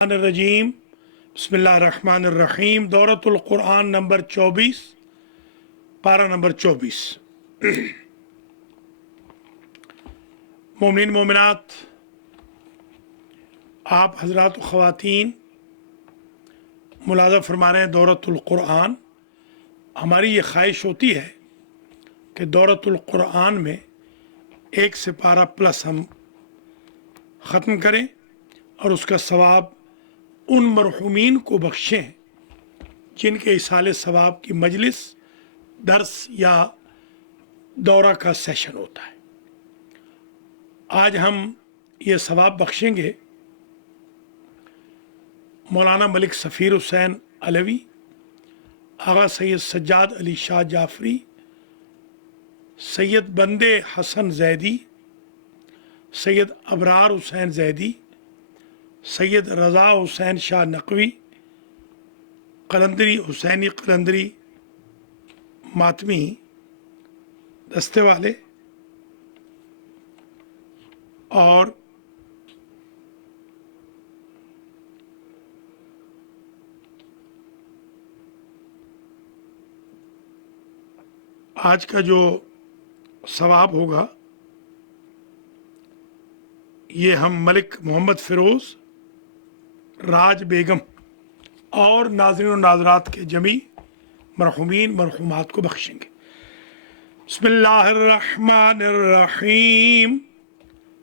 الرجیم بسم اللہ الرحمن الرحیم دورۃ القرآن نمبر 24 پارہ نمبر 24 مومنین مومنات، آپ حضرات و خواتین ملاحظہ فرما رہے ہیں دورۃ القرآن۔ ہماری یہ خواہش ہوتی ہے کہ دورۃ القرآن میں ایک سپارہ پلس ہم ختم کریں اور اس کا ثواب ان مرحومین کو بخشیں جن کے ایصال ثواب کی مجلس، درس یا دورہ کا سیشن ہوتا ہے۔ آج ہم یہ ثواب بخشیں گے مولانا ملک سفیر حسین علوی، آغا سید سجاد علی شاہ جعفری، سید بندے حسن زیدی، سید ابرار حسین زیدی، سید رضا حسین شاہ نقوی، قلندری حسینی قلندری ماتمی دستے والے، اور آج کا جو ثواب ہوگا یہ ہم ملک محمد فیروز، راج بیگم اور ناظرین و ناظرات کے جمیع مرحومین مرحومات کو بخشیں گے۔ بسم اللہ الرحمن الرحیم۔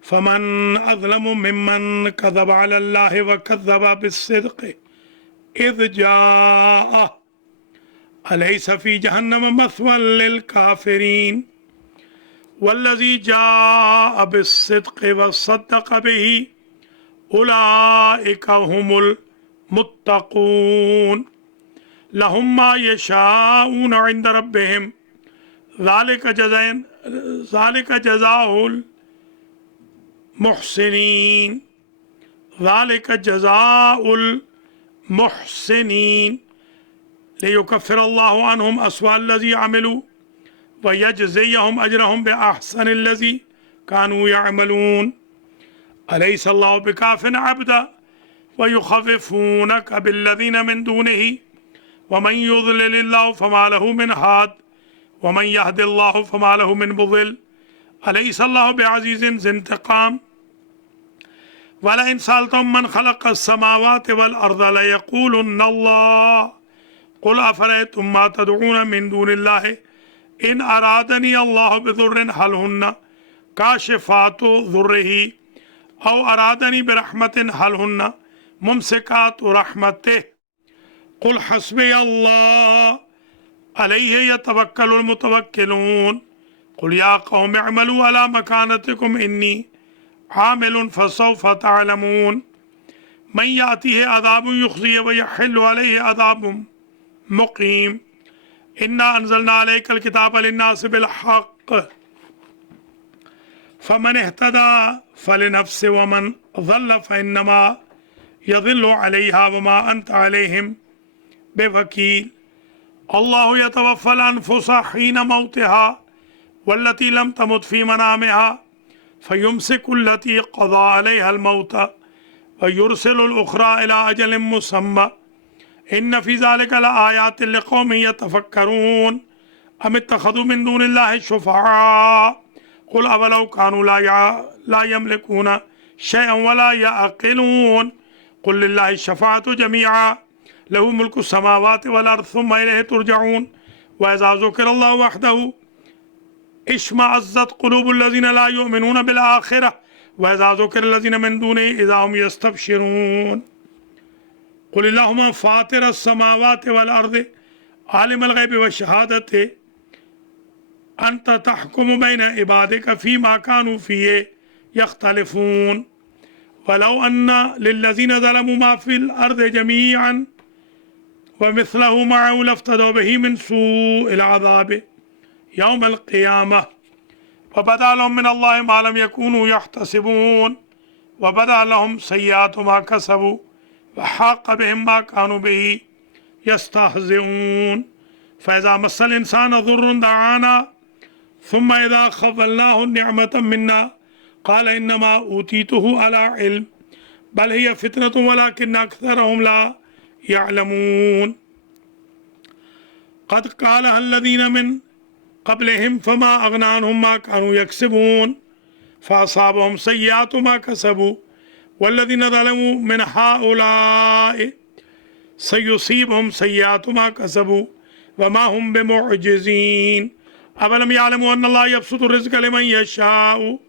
فمن اظلم ممن کذب علی اللہ وکذب بالصدق اذ جاءہ الیس فی جہنم مثوی للکافرین والذی جاء بالصدق وصدق بہ اولئک هم المتقون لهم ما یشاءون عند ربهم ذلك جزاء المحسنین ذلك جزاء المحسنین لیکفر اللہ عنہم اسوأ الذی عملوا ویجزیہم اجرہم بأحسن الذی کانوا یعملون الیس اللہ بکاف عبدا ویخوفونک بالذین من دونہ ومن یضلل اللہ فما له من ہاد ومن یہد اللہ فما له من مضل الیس اللہ بعزیز ذی انتقام ولئن سألتم من خلق السماوات والارض لیقولن اللہ قل افرأیتم ما تدعون من دون اللہ ان ارادنی اللہ بضر هل ہن کاشفات ضرہ او ارادنی برحمت هل ہن ممسکات رحمتہ قل حسبی اللہ علیہ یتوکل المتوکلون قل یا قوم اعملوا علی مکانتکم انی عامل فسوف تعلمون من یاتیہ عذاب یخزیہ ویحل علیہ عذاب مقیم انا انزلنا علیک الکتاب للناس بالحق فمن اهتدى فلنفسه ومن ضل فإنما يضل عليها وما أنت عليهم بوكيل الله يتوفى الأنفس حين موتها والتي لم تمت في منامها فيمسك التي قضى عليها الموت ويرسل الأخرى إلى أجل مسمى إن في ذلك لآيات لقوم يتفكرون أم اتخذوا من دون الله شفعاء قل اولو كانوا لا يملكون شيئا ولا يعقلون قل لله الشفاعة جميعا له ملك السماوات والأرض ثم إليه ترجعون وإذا ذكر الله وحده اشمأزت قلوب الذين لا يؤمنون بالآخرة وإذا ذكر الذين من دونه إذا هم يستبشرون قل اللهم فاطر السماوات والأرض عالم الغيب والشهادة أنت تحكم بين عبادك فيما كانوا فيه يختلفون ولو أن للذين ظلموا ما في الأرض جميعا ومثله معه لافتدوا به من سوء العذاب يوم القيامة وبدا لهم من الله ما لم يكونوا يحتسبون وبدا لهم سيئات ما كسبوا وحاق بهم ما كانوا به يستهزئون فإذا مس الإنسان ضر دعانا ثم إذا خولناه نعمة منا قال إنما أوتيته على علم بل هي فتنة ولكن أكثرهم لا يعلمون قد قالها الذين من قبلهم فما أغنى عنهم ما كانوا يكسبون فأصابهم سيئات ما كسبوا والذين ظلموا من هؤلاء سيصيبهم سيئات ما كسبوا وما هم بمعجزين أولم يعلموا أن الله يبسط الرزق لمن يشاء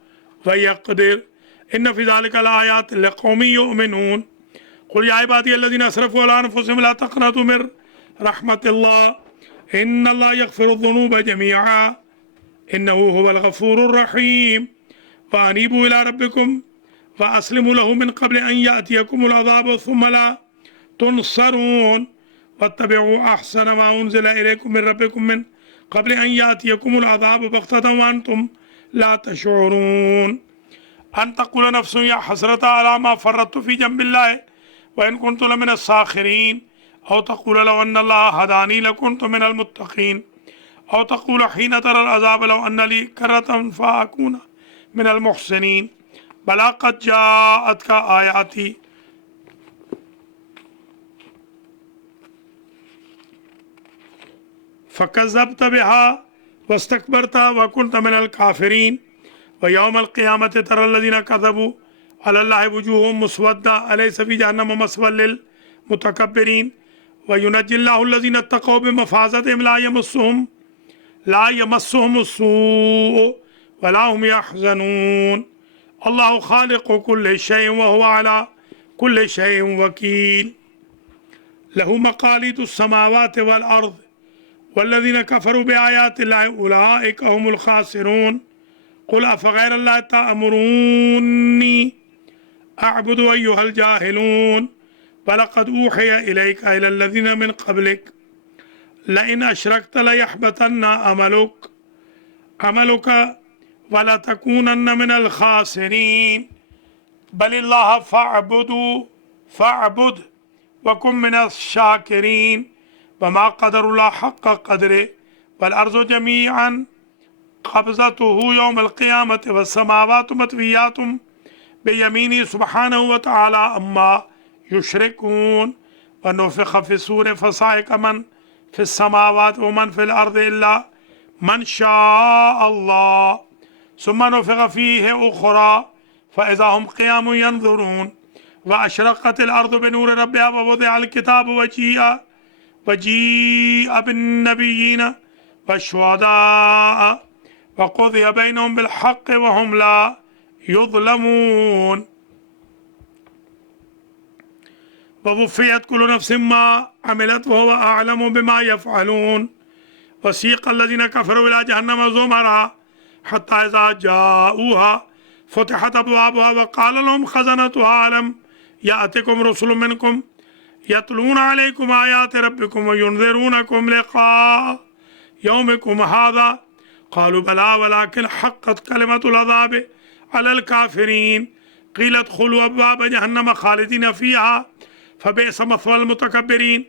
ويقدر إن في ذلك لآيات لقوم يؤمنون قل يا عبادي الذين أسرفوا على أنفسهم لا تقنطوا من رحمة الله إن الله يغفر الذنوب جميعا إنه هو الغفور الرحيم وأنيبوا إلى ربكم وأسلموا له من قبل أن يأتيكم العذاب ثم لا تنصرون واتبعوا أحسن ما أنزل إليكم من ربكم من قبل أن يأتيكم العذاب بغتة وأنتم لا تشعرون أن تقول نفس يا حسرة على ما فرطت في جنب الله وإن كنت لمن الساخرين أو تقول لو أن الله هداني لكنت من المتقين أو تقول حين ترى العذاب لو أن لي كرة فأكون من المحسنين بلى قد جاءتك آياتي فكذبت بها واستكبرت وكنت من الكافرين ويوم القيامة ترى الذين كذبوا على الله وجوههم مسودة أليس في جهنم مثوى للمتكبرين وينجي الله الذين اتقوا بمفازتهم لا يمسهم السوء ولا هم يحزنون الله خالق كل شيء وهو على كل شيء وكيل له مقاليد السماوات والأرض والذين كفروا بآيات الله أولئك هم الخاسرون قل أفغير الله تأمروني أعبد أيها الجاهلون ولقد أوحي إليك إلى الذين من قبلك لئن أشركت ليحبطن عملك ولتكونن من الخاسرين بل الله فاعبد وكن من الشاكرين وما قدر الله حق قدره والأرض جميعا قبضته يوم القيامة والسماوات مطويات بيمينه سبحانه وتعالى أما يشركون ونفخ في الصور فصعق من في السماوات ومن في الأرض إلا من شاء الله ثم نفخ فيه أخرى فإذا هم قيام ينظرون وأشرقت الأرض بنور ربها ووضع الكتاب وجيء بالنبيين والشهداء وقضي بينهم بالحق وهم لا يظلمون ووفيت كل نفس ما عملت وهو أعلم بما يفعلون وسيق الذين كفروا إلى جهنم زمرا حتى إذا جاءوها فتحت أبوابها وقال لهم خزنتها ألم يأتكم رسل منكم يتلون عليكم آيات ربكم وينذرونكم لقاء يومكم هذا قالوا بلى ولكن حقت كلمة العذاب على الكافرين قيل ادخلوا أبواب جهنم خالدين فيها فبئس مثوى المتكبرين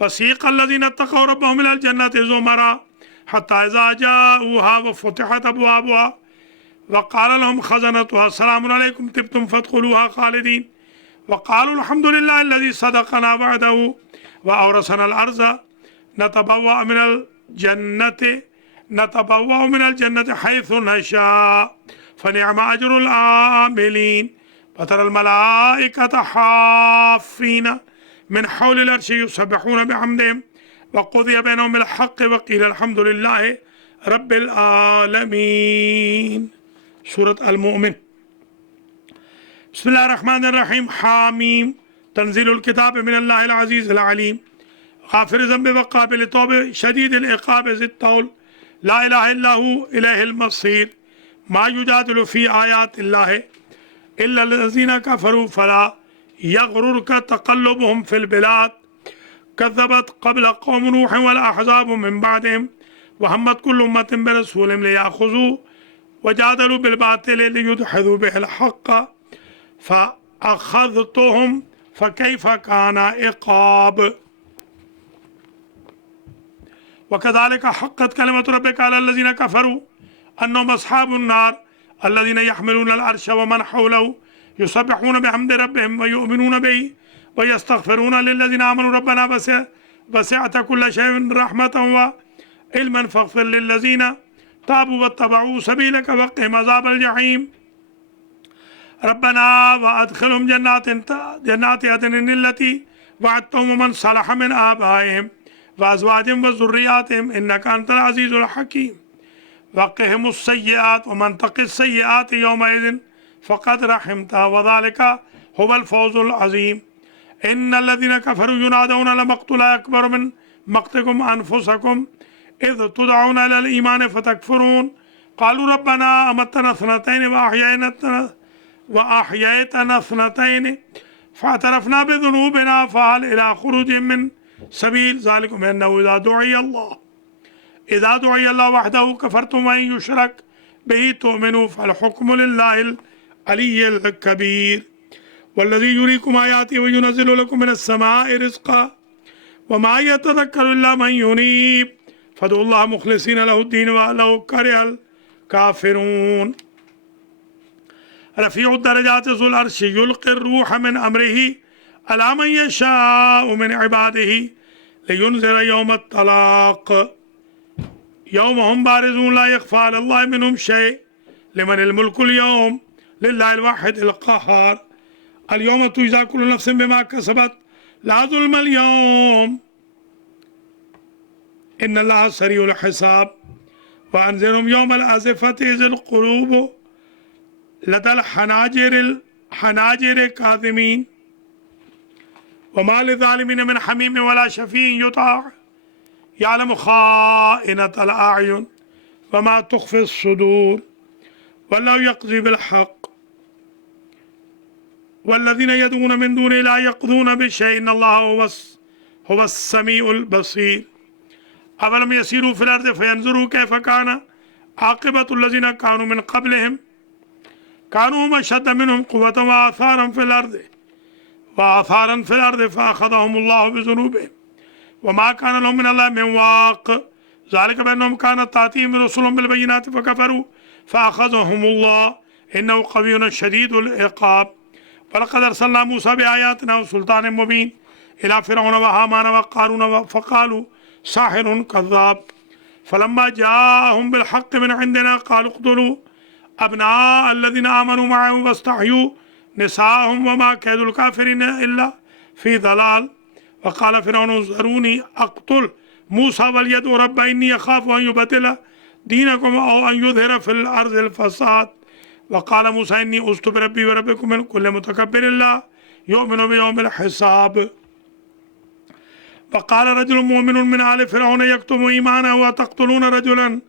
وسيق الذين اتقوا ربهم إلى الجنة زمرا حتى إذا جاءوها وفتحت أبوابها وقال لهم خزنتها السلام عليكم طبتم فادخلوها خالدين وقالوا الحمد لله الذي صدقنا وعده وأورثنا الأرض نتبوأ من الجنة حيث نشاء فنعم أجر العاملين فترى الملائكة حافين من حول العرش يسبحون بحمدهم وقضي بينهم بالحق وقيل الحمد لله رب العالمين. سورة المؤمن. بسم الله الرحمن الرحيم. حاميم. تنزيل الكتاب من الله العزيز العليم غافر الذنب وقابل التوب شديد العقاب ذي الطول لا إله إلا هو إليه المصير ما يجادل في آيات الله إلا الذين كفروا فلا يغررك تقلبهم في البلاد كذبت قبل قوم نوح والأحزاب من بعدهم وهمت كل أمة برسولهم ليأخذوا وجادلوا بالباطل ليدحضوا به الحق فأخذتهم فكيف كان عقاب. وكذلك حقت كلمة ربك على الذين كفروا أنهم أصحاب النار الذين يحملون العرش ومن حوله يسبحون بحمد ربهم ويؤمنون به ويستغفرون للذين آمنوا ربنا وسعت كل شيء رحمة وعلما فاغفر للذين تابوا واتبعوا سبيلك وقهم عذاب الجحيم ربنا وأدخلهم جنات عدن التي وعدتهم ومن صلح من آبائهم وأزواجهم وذرياتهم إنك أنت العزيز الحكيم وقهم السيئات ومن تق السيئات يومئذ فقد رحمته وذلك هو الفوز العظيم إن الذين كفروا ينادون لمقت لا أكبر من مقتكم أنفسكم إذ تدعون إلى الإيمان فتكفرون قالوا ربنا أمتنا اثنتين وأحييتنا اثنتين فاعترفنا بذنوبنا فهل إلى خروج من سبيل ذلك بأنه إذا دعي الله وحده كفرتم وإن يشرك به تؤمنوا فالحكم لله العلي الكبير والذي يريكم آياته وينزل لكم من السماء رزقا وما يتذكر إلا من ينيب فادعوا الله مخلصين له الدين ولو كره الكافرون رفيع الدرجات ذو العرش يلقي الروح من أمره على من يشاء من عباده لينذر يوم الطلاق يوم هم بارزون لا يخفى على الله منهم شيء لمن الملك اليوم لله الواحد القهار اليوم تجزى كل نفس بما كسبت لا ظلم اليوم إن الله سريع الحساب وأنذرهم يوم الآزفة إذ القلوب لدى الحناجر كاظمين وما للظالمين من حميم ولا شفيع يطاع يعلم خائنة الأعين وما تخفي الصدور والله يقضي بالحق والذين يدعون من دونه لا يقضون بشيء إن الله هو السميع البصير أولم يسيروا في الأرض فينظروا كيف كان عاقبة الذين كانوا من قبلهم كانوا هم أشد منهم قوة وآثارا في الأرض فأخذهم الله بذنوبهم وما كان لهم من الله من واق ذلك بأنهم كانت تأتيهم رسلهم بالبينات فكفروا فأخذهم الله إنه قوي شديد العقاب ولقد أرسلنا موسى بآياتنا وسلطان مبين إلى فرعون وهامان وقارون فقالوا ساحر كذاب فلما جاءهم بالحق من عندنا قالوا اقتلوا أبناء الذين آمنوا معه واستحيوا نساءهم وما كيد الكافرين إلا في ضلال وقال فرعون ذروني أقتل موسى وليدعو رب إني أخاف أن يبدل دينكم أو أن يظهر في الأرض الفساد وقال موسى إني أوذت بربي وربكم من كل متكبر لا يؤمن بيوم الحساب وقال رجل مؤمن من آل فرعون يكتم إيمانه وتقتلون رجلا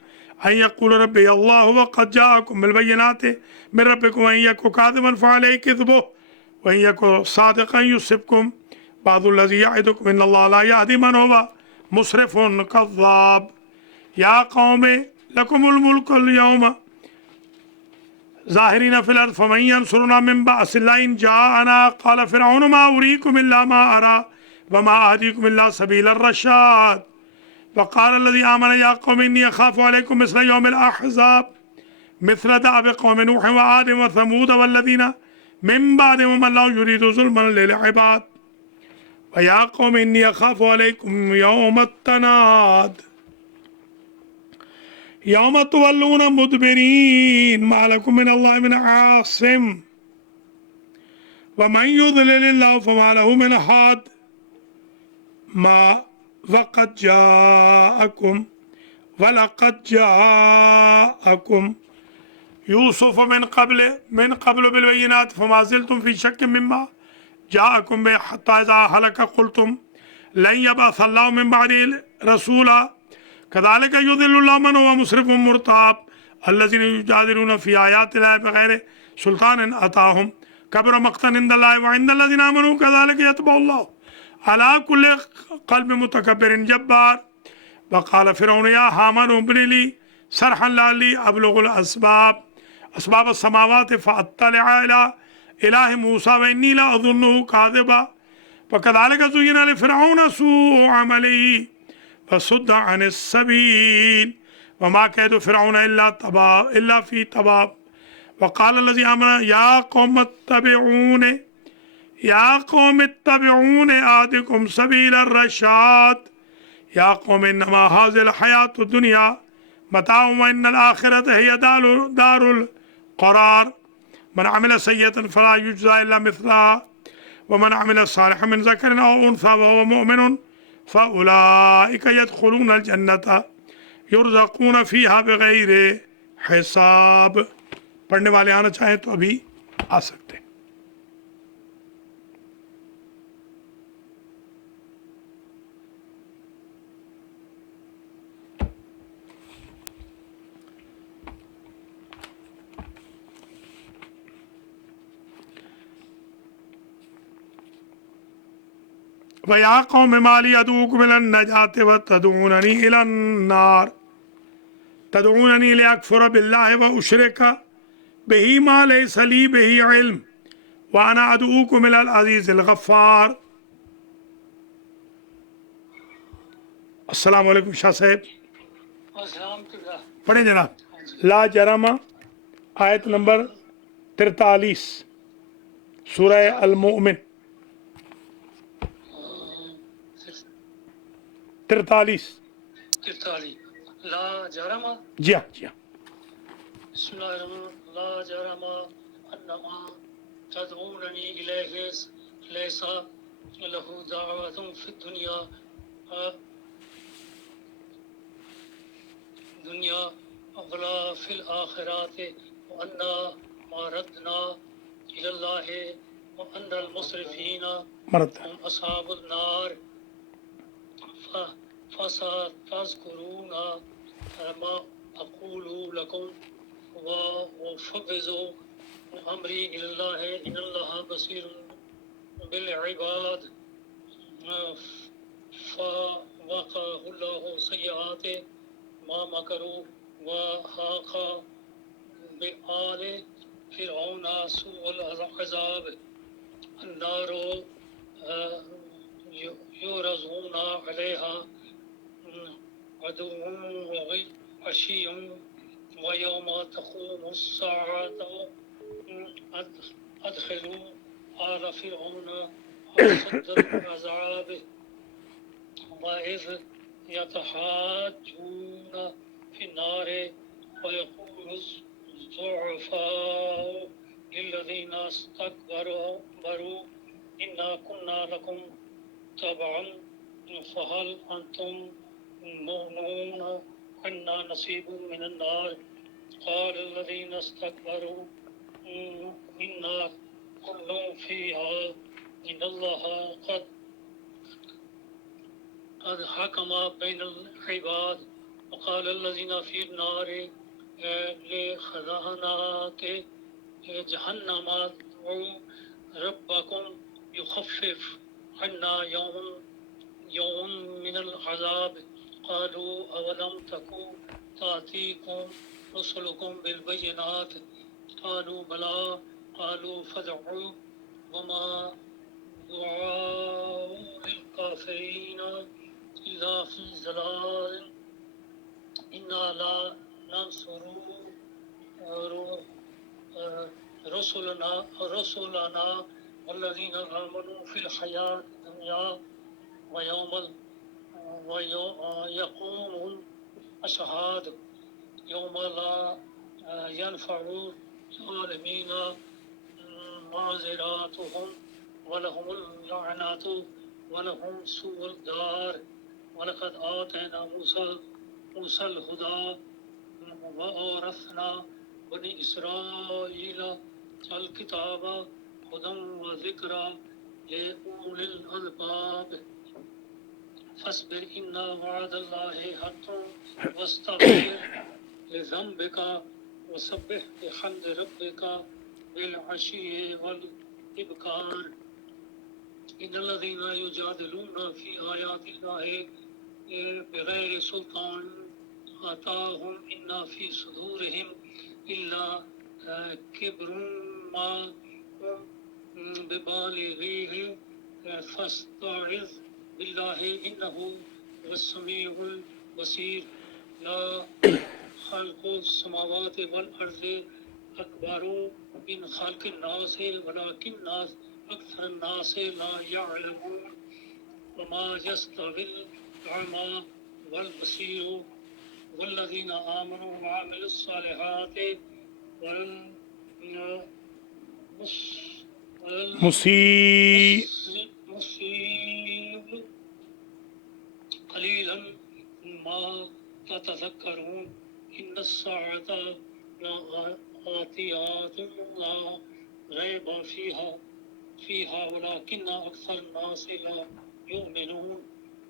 أن يقول ربي الله وقد جاءكم بالبينات من ربكم وإن يكن كاذبا فعليه كذبه وإن يكن صادقا يصبكم بعض الذي يعدكم إن الله لا يهدي من هو مسرف كذاب يا قوم لكم الملك اليوم ظاهرين في الأرض فمن ينصرنا من بأس الله إن جاءنا قال فرعون ما أريكم إلا ما أرى وما أهديكم إلا سبيل الرشاد وقال الذي آمن يا قوم إني أخاف عليكم مثل يوم الأحزاب مثل دأب قوم نوح وعاد وثمود والذين من بعدهم الله يريد ظلما للعباد ويا قوم إني أخاف عليكم يوم التناد يوم تولون مدبرين ما لكم من الله من عاصم ومن يضلل الله فما له من هاد ما وقد جاءكم ولقد جاءكم يوسف من قبل بالبينات فما زلتم في شك مما جاءكم به حتى إذا هلك قلتم لن يبعث الله من بعده رسولا كذلك يضل الله من هو مسرف مرتاب الذين يجادلون في آيات الله بغير سلطان أتاهم كبر مقتا عند الله وعند الذين آمنوا كذلك يتبع الله على كل قلب متكبر جبار وقال فرعون يا هامان ابن لي صرحا لعلي أبلغ أسباب السماوات فأطلع إلى إله موسى وإني لا أظنه كاذبا وكذلك زين لفرعون سوء عمله فصد عن السبيل وما كيد فرعون إلا في تباب وقال الذي آمن يا قوم اتبعون يا قوم اتبعون آتكم سبيل الرشاد يا قوم إنما هذه الحياة الدنيا متاع وإن الآخرة هي دار القرار من عمل سيئة فلا يجزى إلا مثلها ومن عمل صالحا من ذكر أو أنثى وهو مؤمن فأولئك يدخلون الجنة يرزقون فيها بغير حساب. پڑھنے والے آنا چاہیں تو ابھی آ سکتے ہیں. وَيَا قَوْمِ مَا لِي أَدْعُوكُمْ إِلَى النَّجَاةِ وَتَدْعُونَنِي إِلَى النَّارِ تدعونني لأكفر بالله وأشرك به ما ليس لي به علم وأنا أدعوكم إلى العزيز الغفار. السلام علیکم شاہ صاحب. پڑھیں جناب. لا جرم آیت نمبر 43 سورہ المؤمن 43. لا جرم. جی ہاں. بسم اللہ الرحمن الرحیم. لا جرم انما تدعوننی الیہ لیس له دعوة فی الدنیا ولا فی الآخرات وأنا ما ردنا إلى الله وأن المسرفین هم أصحاب النار فستذكرون ما أقول لكم وأفوض أمري إلى الله إن الله بصير بالعباد. فوقاه الله سيئات ما مكروا وحاق بآل فرعون سوء العذاب. النار يعرضون عليها غدوا وعشيا ويوم تقوم الساعة أدخلوا آل فرعون أشد العذاب. وإذ يتحاجون في النار ويقول الضعفاء للذين استكبروا إنا كنا لكم تبعا فهل أنتم مغنون عنا نصيب من النار. قال الذين استكبروا إنا كل فيها إن الله قد حكم بين العباد. وقال الذين في النار لخزنات جهنم ادعوا ربكم يخفف عنا يوم من العذاب. قالوا أولم تكن تأتيكم رسلكم بالبينات قالوا بلى. قالوا فادعوا وما دعاء للكافرين إلا في ضلال. إنا لا ننصر رسلنا والذين آمنوا في الحياة الدنيا ويقوم الأشهاد يوم لا ينفع الظالمين معذراتهم ولهم اللعنة ولهم سوء الدار. ولقد آتينا موسى الهدى وأورثنا بني إسرائيل الكتاب هدى وذكرى لأولي الألباب. فاصبر إن وعد الله حق واستغفر لذنبك وسبح بحمد ربك بالعشي والإبكار. إن الذين يجادلون في آيات الله بغير سلطان أتاهم إن في صدورهم إلا كبر ما هم ببالغيه فاستعذ بالله إنه هو السميع البصير. لا خلق السماوات والأرض أكبر من خلق الناس ولكن الناس أكثر الناس لا يعلمون وما يستوي الأعمى والبصير والذين آمنوا وعملوا الصالحات مسیء والمسيء قليلا ما تتذكرون إن الساعة لآتيات لا ريب فيها ولكن أكثر الناس لا يؤمنون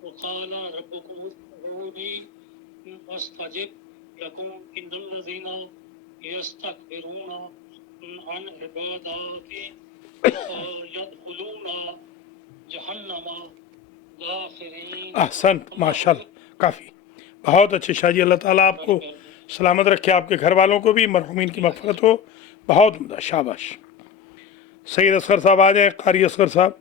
وقال ربكم ادعوني أستجب لكم إن الذين يستكبرون عن عباداتي يدخلون جہنم داخرین. احسنت، ماشاء اللہ، کافی بہت اچھے شاہ جی، اللہ تعالیٰ آپ کو سلامت رکھے، آپ کے گھر والوں کو بھی، مرحومین کی مغفرت ہو. بہت عمدہ، شاباش. سید اصغر صاحب آ جائیں، قاری اصغر صاحب.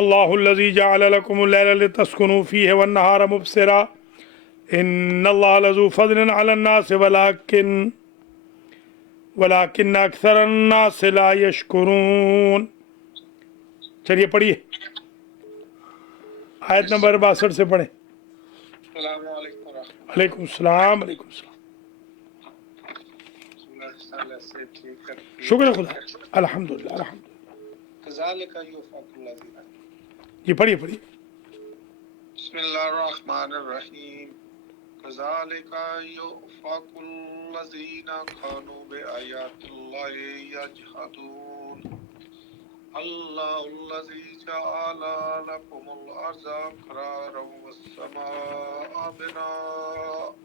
اللہ الذی جعل لکم اللیل لتسکنوا فیہ والنہار مبصرا ان اللہ لذو فضل علی الناس ولکن اکثر الناس لا یشکرون. چلیے پڑھیے، آیت نمبر 62 سے پڑھیں. السلام علیکم ورحمۃ علیکم السلام. علیکم السلام. اللہ سے ٹھیک ہے. شکر خدا، الحمدللہ الحمدللہ. کذالک یفعل الذین. جی پڑھیے پڑھیے. بسم اللہ الرحمن الرحیم. کذالک یفعل الذین کانوا بآیات اللہ یجحدون. اللہ الذی جعل لکم الارض قرارا والسماء بناء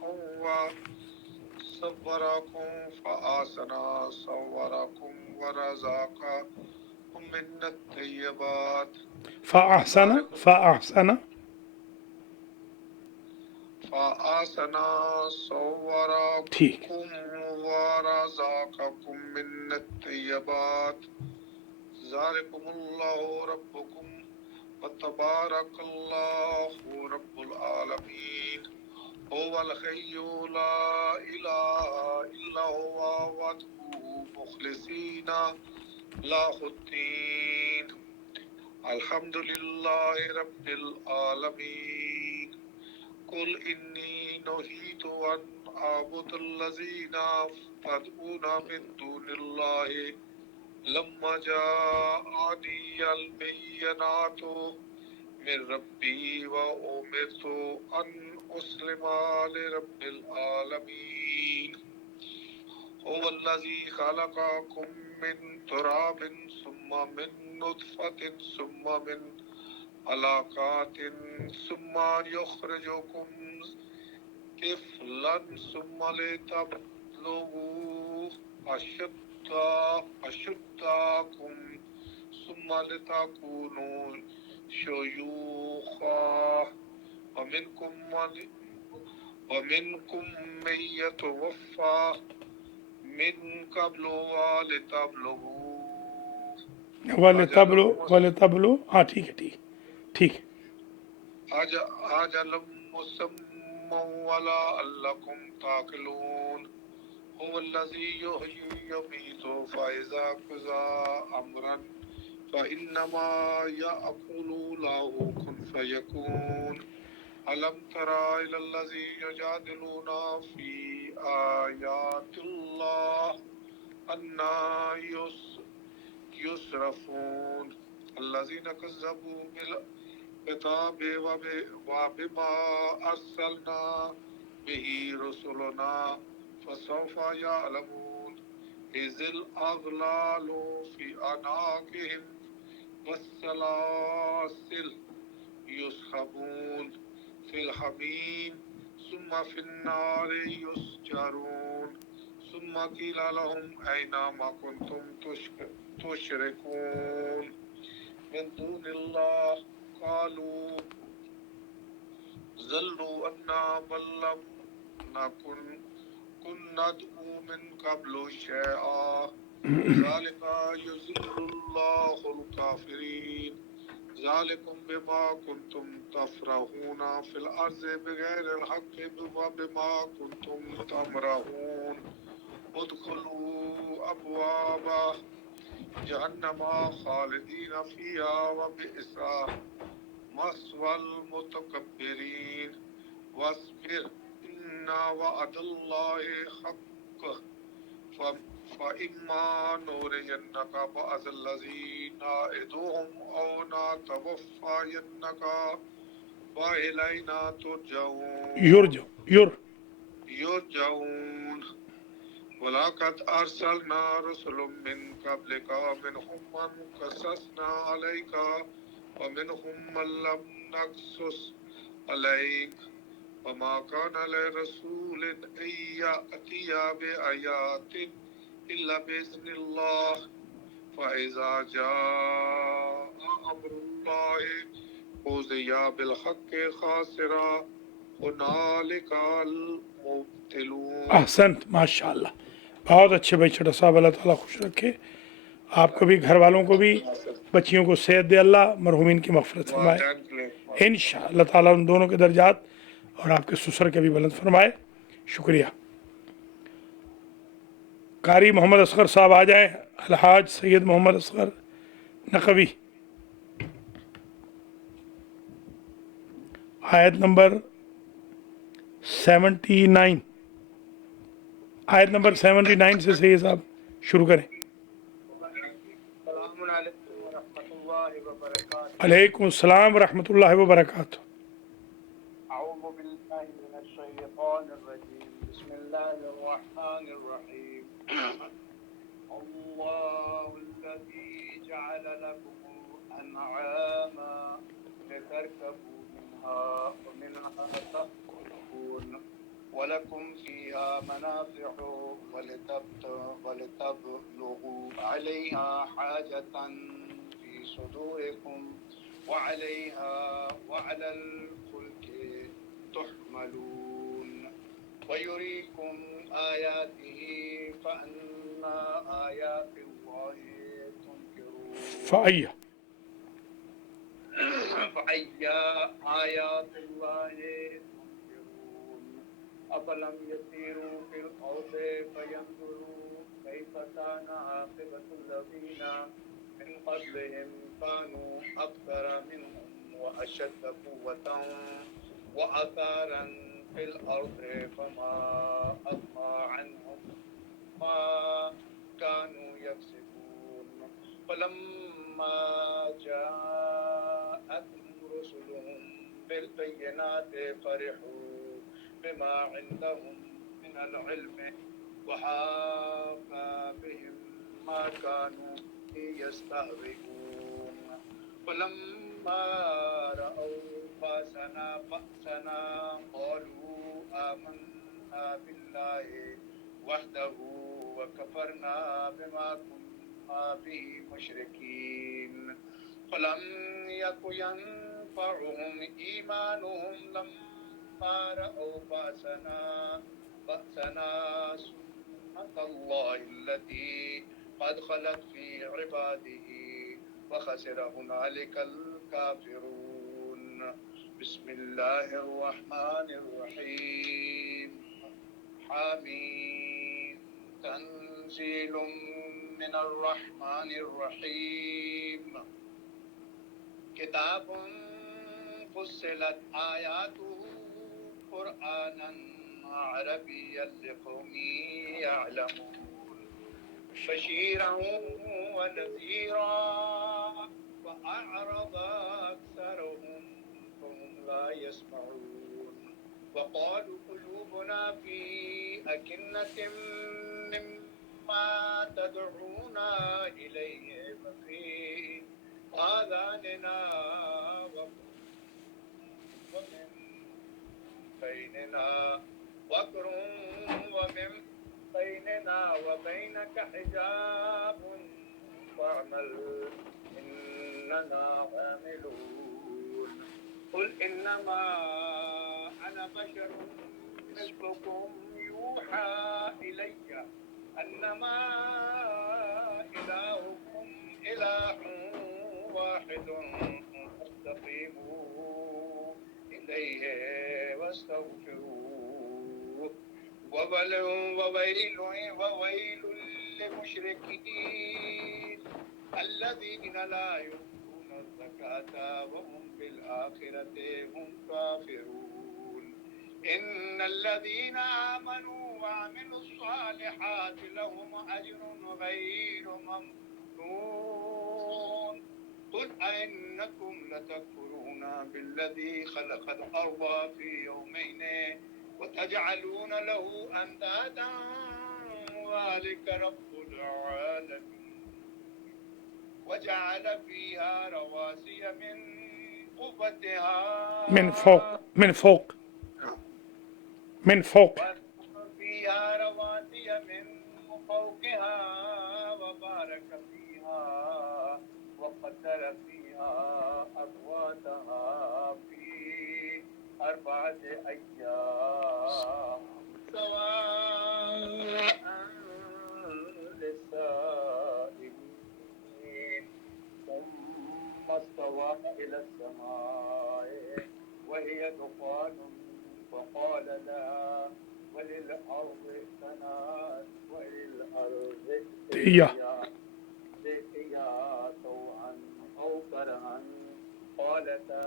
صوركم فأحسن صوركم ورزقكم من الطيبات فأحسن ٹھیک. صوركم ورزقكم من الطيبات ذلكم الله ربكم وتبارك الله رب العالمين. هو الحي لا إله إلا هو وادعوه مخلصين له الدين الحمد لله رب العالمين. قل إني نهيت أن أعبد الذين تدعون من دون الله لما جاءني البينات من ربي وأمرت أن أسلم لرب العالمين. هو الذي خلقكم من تراب ثم من نطفة ثم من علقات ثم يخرجكم طفلا ثم لتبلغوا أشدكم ثم لتكونوا شيوخا ومنكم من يتوفى من قبل ولتبلو. ہاں ٹھیک ہے ٹھیک ہے. أجل مسمى ولعلكم تعقلون. هو الذي يحيي ويميت فإذا قضى أمرا فإنما يقول له كن فيكون. ألم تر إلى الذين يجادلون في آيات الله أنى يصرفون. الذين كذبوا بالكتاب وبما أرسلنا به رسلنا فسوف يعلمون. إذ الأغلال في أعناقهم والسلاسل يسحبون في الحميم ثم في النار يسجرون. ثم قيل لهم أين ما كنتم تشركون من دون الله قالوا ضلوا عنا بل لم نكن ندعو من قبل شيئا ذلك يذل الله الكافرين ذلكم بما كنتم تفرحون في الأرض بغير الحق وبما كنتم تمرحون ادخلوا أبواب جهنم خالدين فيها وبئس مثوى المتكبرين واصبر إن وعد الله حق فإما نرينك بعض الذين نعدهم أو نتوفينك فإلينا يرجعون ولقد أرسلنا رسل من قبلك ومنهم من قصصنا عليك ومنهم من لم نقصص عليك وما كان لرسول أن يأتي بآيات إلا بإذن الله فإذا جاء أمر الله قضي بالحق خاسرا هنالك المبتلون. احسنت، ماشاءاللہ، بہت اچھے بھائی چھوٹا صاحب، اللہ تعالیٰ خوش رکھے آپ کو بھی، گھر والوں کو بھی، بچیوں کو صحت دے اللہ، مرحومین کی مغفرت فرمائے انشاءاللہ، اللہ تعالیٰ ان دونوں کے درجات اور آپ کے سسر کے بھی بلند فرمائے. شکریہ. قاری محمد اصغر صاحب آ جائیں، الحاج سید محمد اصغر نقوی. آیت نمبر 79، آیت نمبر 79 سے سید صاحب شروع کریں. السلام علیکم ورحمۃ اللہ وبرکاتہ. علیکم السلام ورحمۃ اللہ وبرکاتہ. اعوذ باللہ من الشیطان الرجیم. بسم اللہ الرحمن الرحیم. اللہ الذی جعل لكم الانعام لتركبوا منها ومنها تأكلون ولكم فيها منافع ولتبلغوا عليها حاجة في صدوركم وعليها وعلى الفلك تحملون ويريكم آياته فأنى آيات الله تنكرون. فأي آيات الله تنكرون. أفلم يسيروا في الأرض فينظروا كيف كان عاقبة الذين من قبلهم كانوا أكثر منهم وأشد قوة وآثارا في الأرض فما أغنى عنهم ما كانوا يكسبون. فلما جاءتهم رسلهم بالبينات فرحوا بما عندهم من العلم وحاق بهم ما كانوا يستهزئون. فلما رأوا بأسنا قالوا آمنا بالله وحده وكفرنا بما كنا به مشركين. فلم يك ينفعهم إيمانهم لما رأوا بأسنا سنة الله التي قد خلت في عباده وخسر هنالك الكافرون. بسم الله الرحمن الرحيم. حميم. تنزيل من الرحمن الرحيم. كتاب فصلت آياته قرآنا عربيا لقوم يعلمون بشيرا ونذيرا فأعرض أكثرهم فهم لا يسمعون. وقالوا قلوبنا في أكنة مما تدعونا إليه وفي آذاننا ومن بيننا وقر ومن بيننا وبينك حجاب فاعمل إننا عاملون. قل إنما أنا بشر مثلكم يوحى إلي أنما واحد فاستقيموا إليه واستغفروه وويل للمشركين الذين لا يؤتون الزكاة وهم بالآخرة هم كافرون إن الذين آمنوا وعملوا الصالحات لهم أجر غير ممنون قل أئنكم لتكفرون بالذي خلق الأرض في يومين وتجعلون له أندادا ذلك رب العالمين وجعل فيها رواسي من قوتها من فوق فيها رواسي من فوقها وبارك فيها وقدر فيها أقواتها في 4 أيام سواء للسائلين ثم استوى إلى السماء وهي دخان فقال لها وللأرض ائتنا وللأرض ائتيا طوعا أو كرها قالتا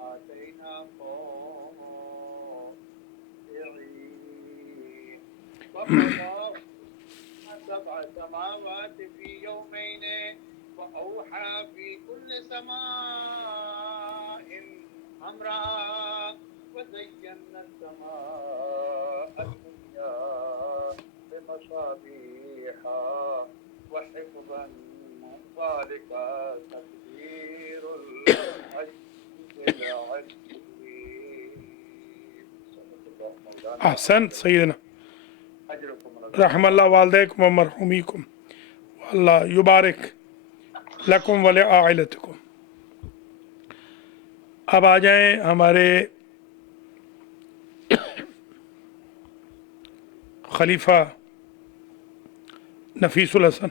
أتينا طائعين فقضاهن 7 سماوات في يومين وأوحى في كل سماء أمرها وزينا السماء الدنيا بمصابيح وحفظا ذلك تدبير العزيز العليم. أحسنت سيدنا أجركم الله. رحم اللہ والدیکم و مرحومیکم واللہ یبارک لکم ولعائلتکم. اب آ جائیں ہمارے خلیفہ نفیس الحسن.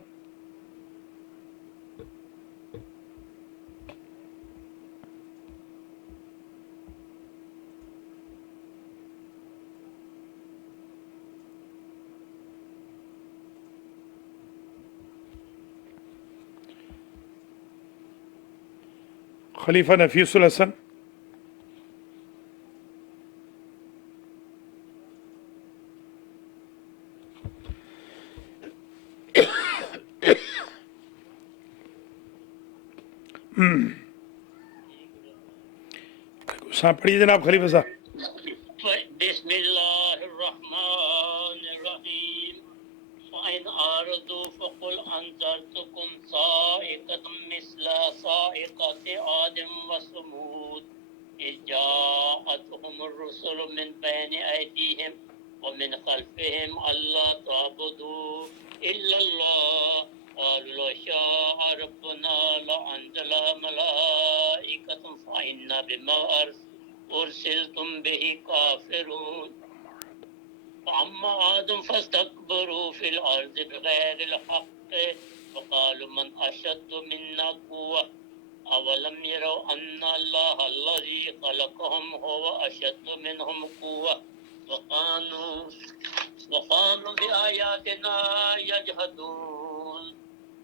خلیفہ نفیس الحسن پڑھیے جناب خلیفہ صاحب. بسم الله الرحمن الرحيم فإن أعرضوا فقل أنذرتكم صاعقة مثل صاعقة عاد وثمود إذ جاءتهم الرسل من بين أيديهم ومن خلفهم ألا تعبدوا إلا الله قالوا لو شاء ربنا لأنزل ملائكة فإنا بما أرسلتم به كافرون فأما عاد فاستكبروا في الأرض بغير الحق وقالوا من أشد منا قوة أولم يروا أن الله الذي خلقهم هو أشد منهم قوة وكانوا بآياتنا يجحدون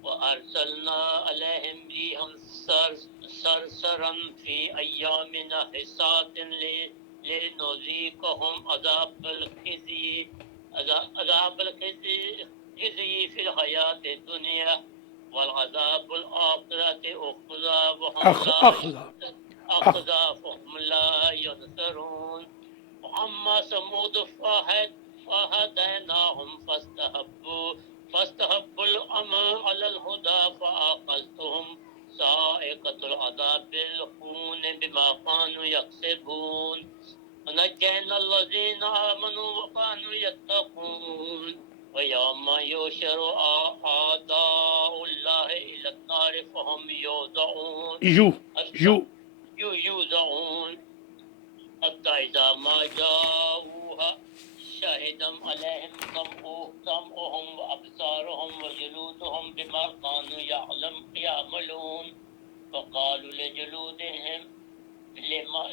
وأرسلنا عليهم ريحا صرصرا في أيام نحسات لنذيقهم عذاب الخزي في الحياة الدنيا والعذاب الآخرة أخذى فهم لا ينصرون. وأما ثمود فهديناهم فاستحبوا العمى على الهدى فأخذتهم صاعقة العذاب الهون بما كانوا يكسبون ونجينا الذين آمنوا وكانوا يتقون. ويوم يحشر أعداء الله إلى النار فهم يوزعون حتى إذا ما جاءوها شهد عليهم سمعهم وأبصارهم وجلودهم بما كانوا يعملون وقالوا لجلودهم لما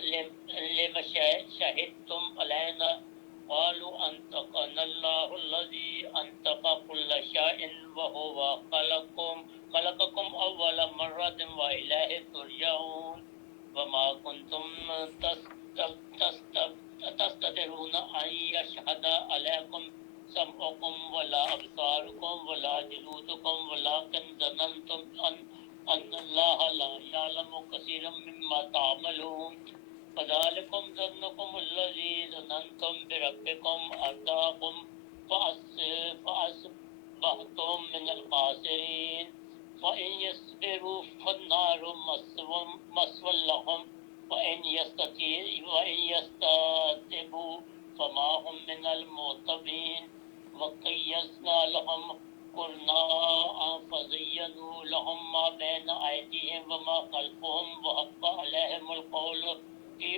شهدتم علينا قالوا أنطقنا الله الذي أنطق كل شيء وهو خلقكم أول مرة وإليه ترجعون وما كنتم تستطيعون أن يشهد عليكم سمعكم ولا أبصاركم ولا جلودكم ولكن ظننتم أن الله لا يعلم كثيرا مما تعملون فذلكم ظنكم الذي ظننتم بربكم أرداكم فأصبحتم من الخاسرين فإن يصبروا فالنار مسوى لهم وإن يستتبوا فما هم من المعتبين وقيسنا لهم قرناء فزينوا لهم ما بين أيديهم وما خلفهم وحق عليهم القول في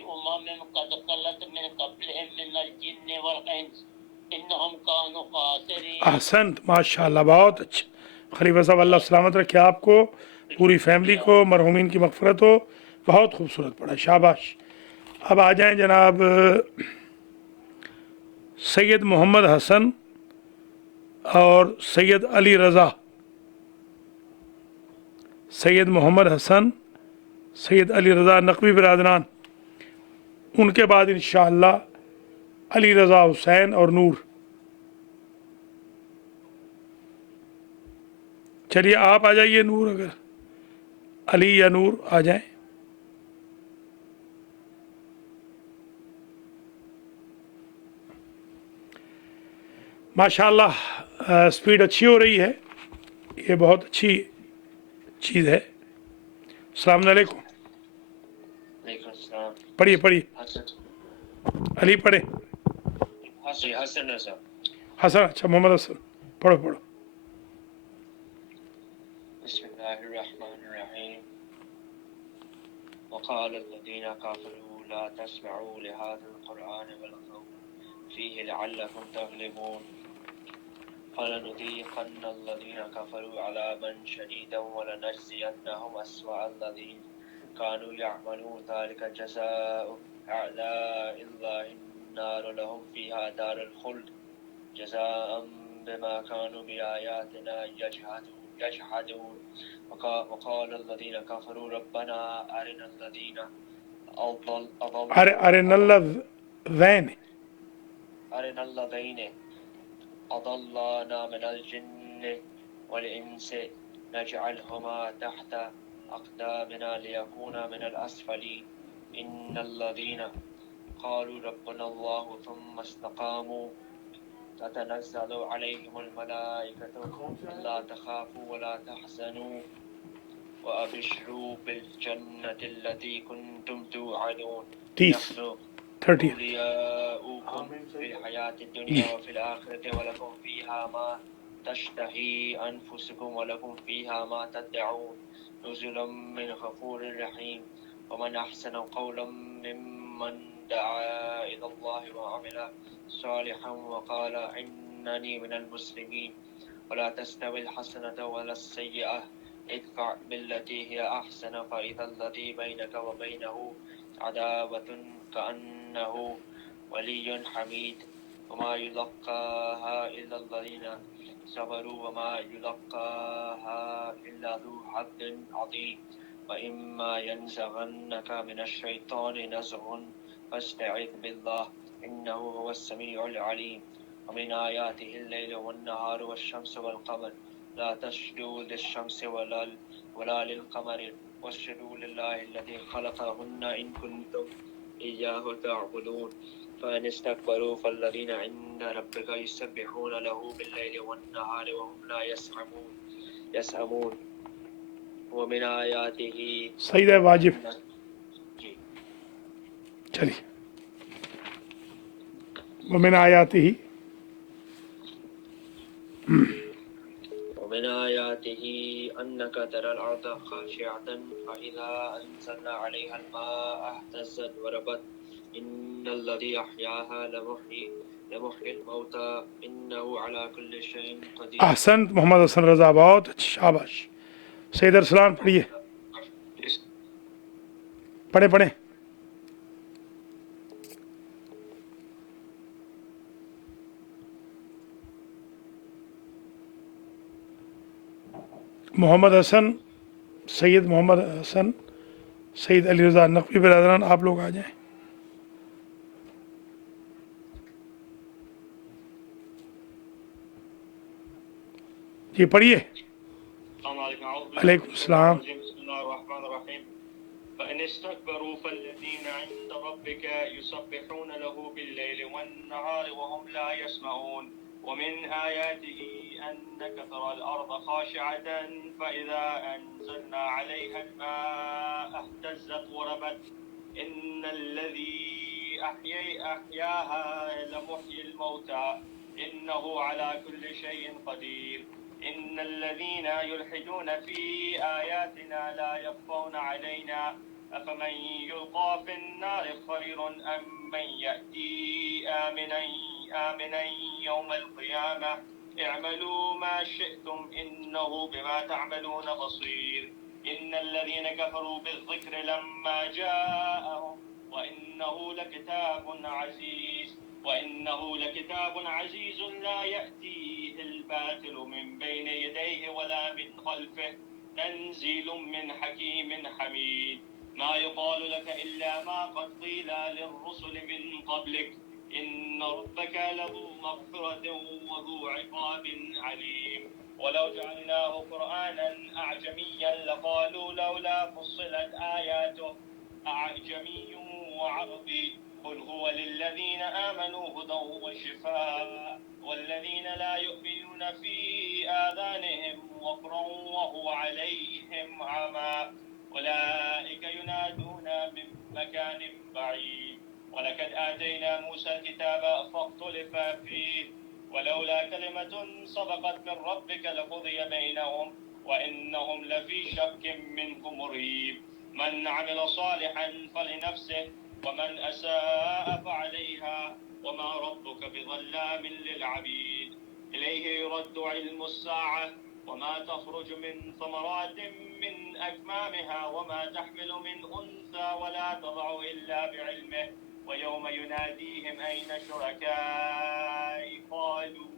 قد خلت من قبلهم من الجن والإنس إنهم كانوا خاسرين. احسنت، ماشاءاللہ، بہت اچھا خلیفہ صاحب، اللہ سلامت رکھے آپ کو، پوری فیملی کو، مرحومین کی مغفرت ہو، بہت خوبصورت پڑھا، شاباش۔ اب آ جائیں جناب سید محمد حسن اور سید علی رضا۔ سید محمد حسن، سید علی رضا نقوی برادران، ان کے بعد انشاءاللہ علی رضا حسین اور نور۔ چلیے آپ آ جائیے، نور، اگر علی یا نور آ جائیں۔ ماشاءاللہ سپیڈ اچھی ہو رہی ہے، یہ بہت اچھی چیز ہے۔ السلام علیکم، وعلیکم السلام۔ پڑھیے پڑھیے، علی پڑھے، حسن رضا۔ حسن، اچھا محمد حسن، پڑھو پڑھو۔ بسم اللہ الرحمن الرحیم۔ وقال الذين كفروا لا تسمعوا لهذا القرآن والغوا فيه لعلكم تغلبون فلنذيقن الذين كفروا عذابا شديدا ولنجزينهم أسوأ الذي كانوا يعملون ذلك جزاء أعداء الله النار لهم فيها دار الخلد جزاء بما كانوا بآياتنا يجحدون وقال الذين كفروا ربنا أرنا الذين أرنا الذين أضلانا من الجن والإنس نجعلهما تحت أقدامنا ليكونا من الأسفلين إن الذين قالوا ربنا الله ثم استقاموا تتنزل عليهم الملائكة ألا تخافوا ولا تحزنوا وأبشروا بالجنة التي كنتم توعدون نحن أولياؤكم في الحياة الدنيا وفي الآخرة ولكم فيها ما تشتهي أنفسكم ولكم فيها ما تدعون نزلا من غفور رحيم ومن أحسن قولا ممن دعا إلى الله وعمل صالحا وقال إنني من المسلمين ولا تستوي الحسنة ولا السيئة ادفع بالتي هي أحسن فإذا الذي بينك وبينه عداوة كأنه ولي حميد وما يلقاها إلا الذين صبروا وما يلقاها إلا ذو حظ عظيم وإما ينزغنك من الشيطان نزغ فاستعذ بالله إنه هو السميع العليم ومن آياته الليل والنهار والشمس والقمر لا تسجدوا للشمس ولا للقمر واسجدوا لله الذي خلقهن إن كنتم إياه تعبدون فإن استكبروا فالذين عند ربك يسبحون له بالليل والنهار وهم لا يسأمون ومن آياته سید ہے واجب، چلیے ومن آیاته ومن آياته أنك ترى الأرض خاشعة فإذا أنزلنا عليها الماء اهتزت وربت إن الذي أحياها لمحيي الموتى إنه على كل شيء قدير۔ احسنت محمد حسن رضا، بہت اچھی، شاباش۔ سید ارسلان پڑھیے۔ اس پڑھیں پڑھیں. محمد حسن، سید محمد حسن، سید علی رضا نقوی برادران، آپ لوگ آ جائیں. جی پڑھیے. علیکم السلام. بسم الله الرحمن الرحيم. فإن استكبروا فالذين عند ربك يسبحون له بالليل والنهار وهم لا يسمعون. ومن آياته أنك ترى الأرض خاشعة فإذا أنزلنا عليها الماء اهتزت وربت. إن الذي أحياها لمحيي الموتى إنه على كل شيء قدير. إن الذين يلحدون في آياتنا لا يخفون علينا أفمن يلقى في النار خير أم من يأتي آمنا يوم القيامة. اعملوا ما شئتم إنه بما تعملون بصير. إن الذين كفروا بالذكر لما جاءهم وإنه لكتاب عزيز لا يأتيه الباطل من بين يديه ولا من خلفه تنزيل من حكيم حميد. ما يقال لك إلا ما قد قيل للرسل من قبلك. إن ربك لذو مغفرة وذو عقاب عليم. ولو جعلناه قرآنا أعجميا لقالوا لولا فصلت آياته أعجمي وعربي. قل هو للذين آمنوا هدى وشفاء والذين لا يؤمنون في آذانهم وقرا وهو عليهم عمى أولئك ينادون من مكان بعيد. ولقد آتينا موسى الكتاب فاختلف فيه ولولا كلمة سبقت من ربك لقضي بينهم وإنهم لفي شك منه مريب. من عمل صالحا فلنفسه ومن أساء فعليها وما ربك بظلام للعبيد. إليه يرد علم الساعة وما تخرج من ثمرات من أكمامها وما تحمل من أنثى ولا تضع إلا بعلمه. ويوم يناديهم أين شركائي قالوا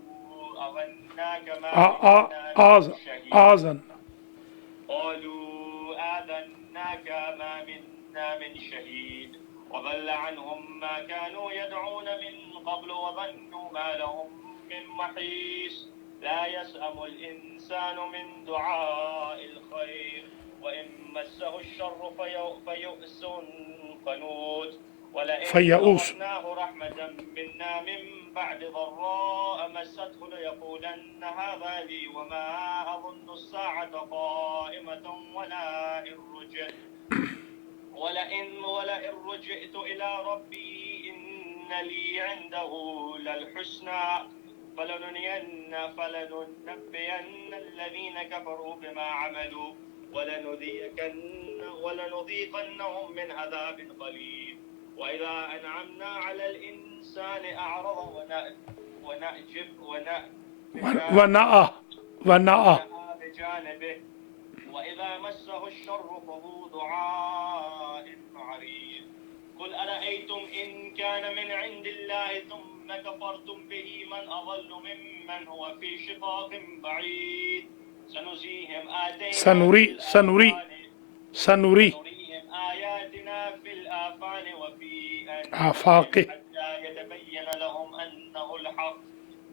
أغناك ما آذن قالوا آذناك ما منا من شهيد. وضل عنهم ما كانوا يدعون من قبل وظنوا ما لهم من محيص. لا يسأم الإنسان من دعاء الخير وإن مسه الشر فيئس قنوت. ولئن أردناه رحمة منا من بعد ضراء مسته ليقولن هذا لي وما أظن الساعة قائمة ولئن رجعت إلى ربي إن لي عنده للحسنى فلننبين الذين كفروا بما عملوا ولنذيقنهم من عذاب قليل. وإذا أنعمنا على الإنسان أعرض ونأى بجانبه وإذا مسه الشر فذو دعاء عريض. قل أرأيتم إن كان من عند الله ثم كفرتم به من أضل ممن هو في شقاق بعيد. سنريهم آياتنا في الآفاق وفي أنفسهم حتى يتبين لهم أنه الحق.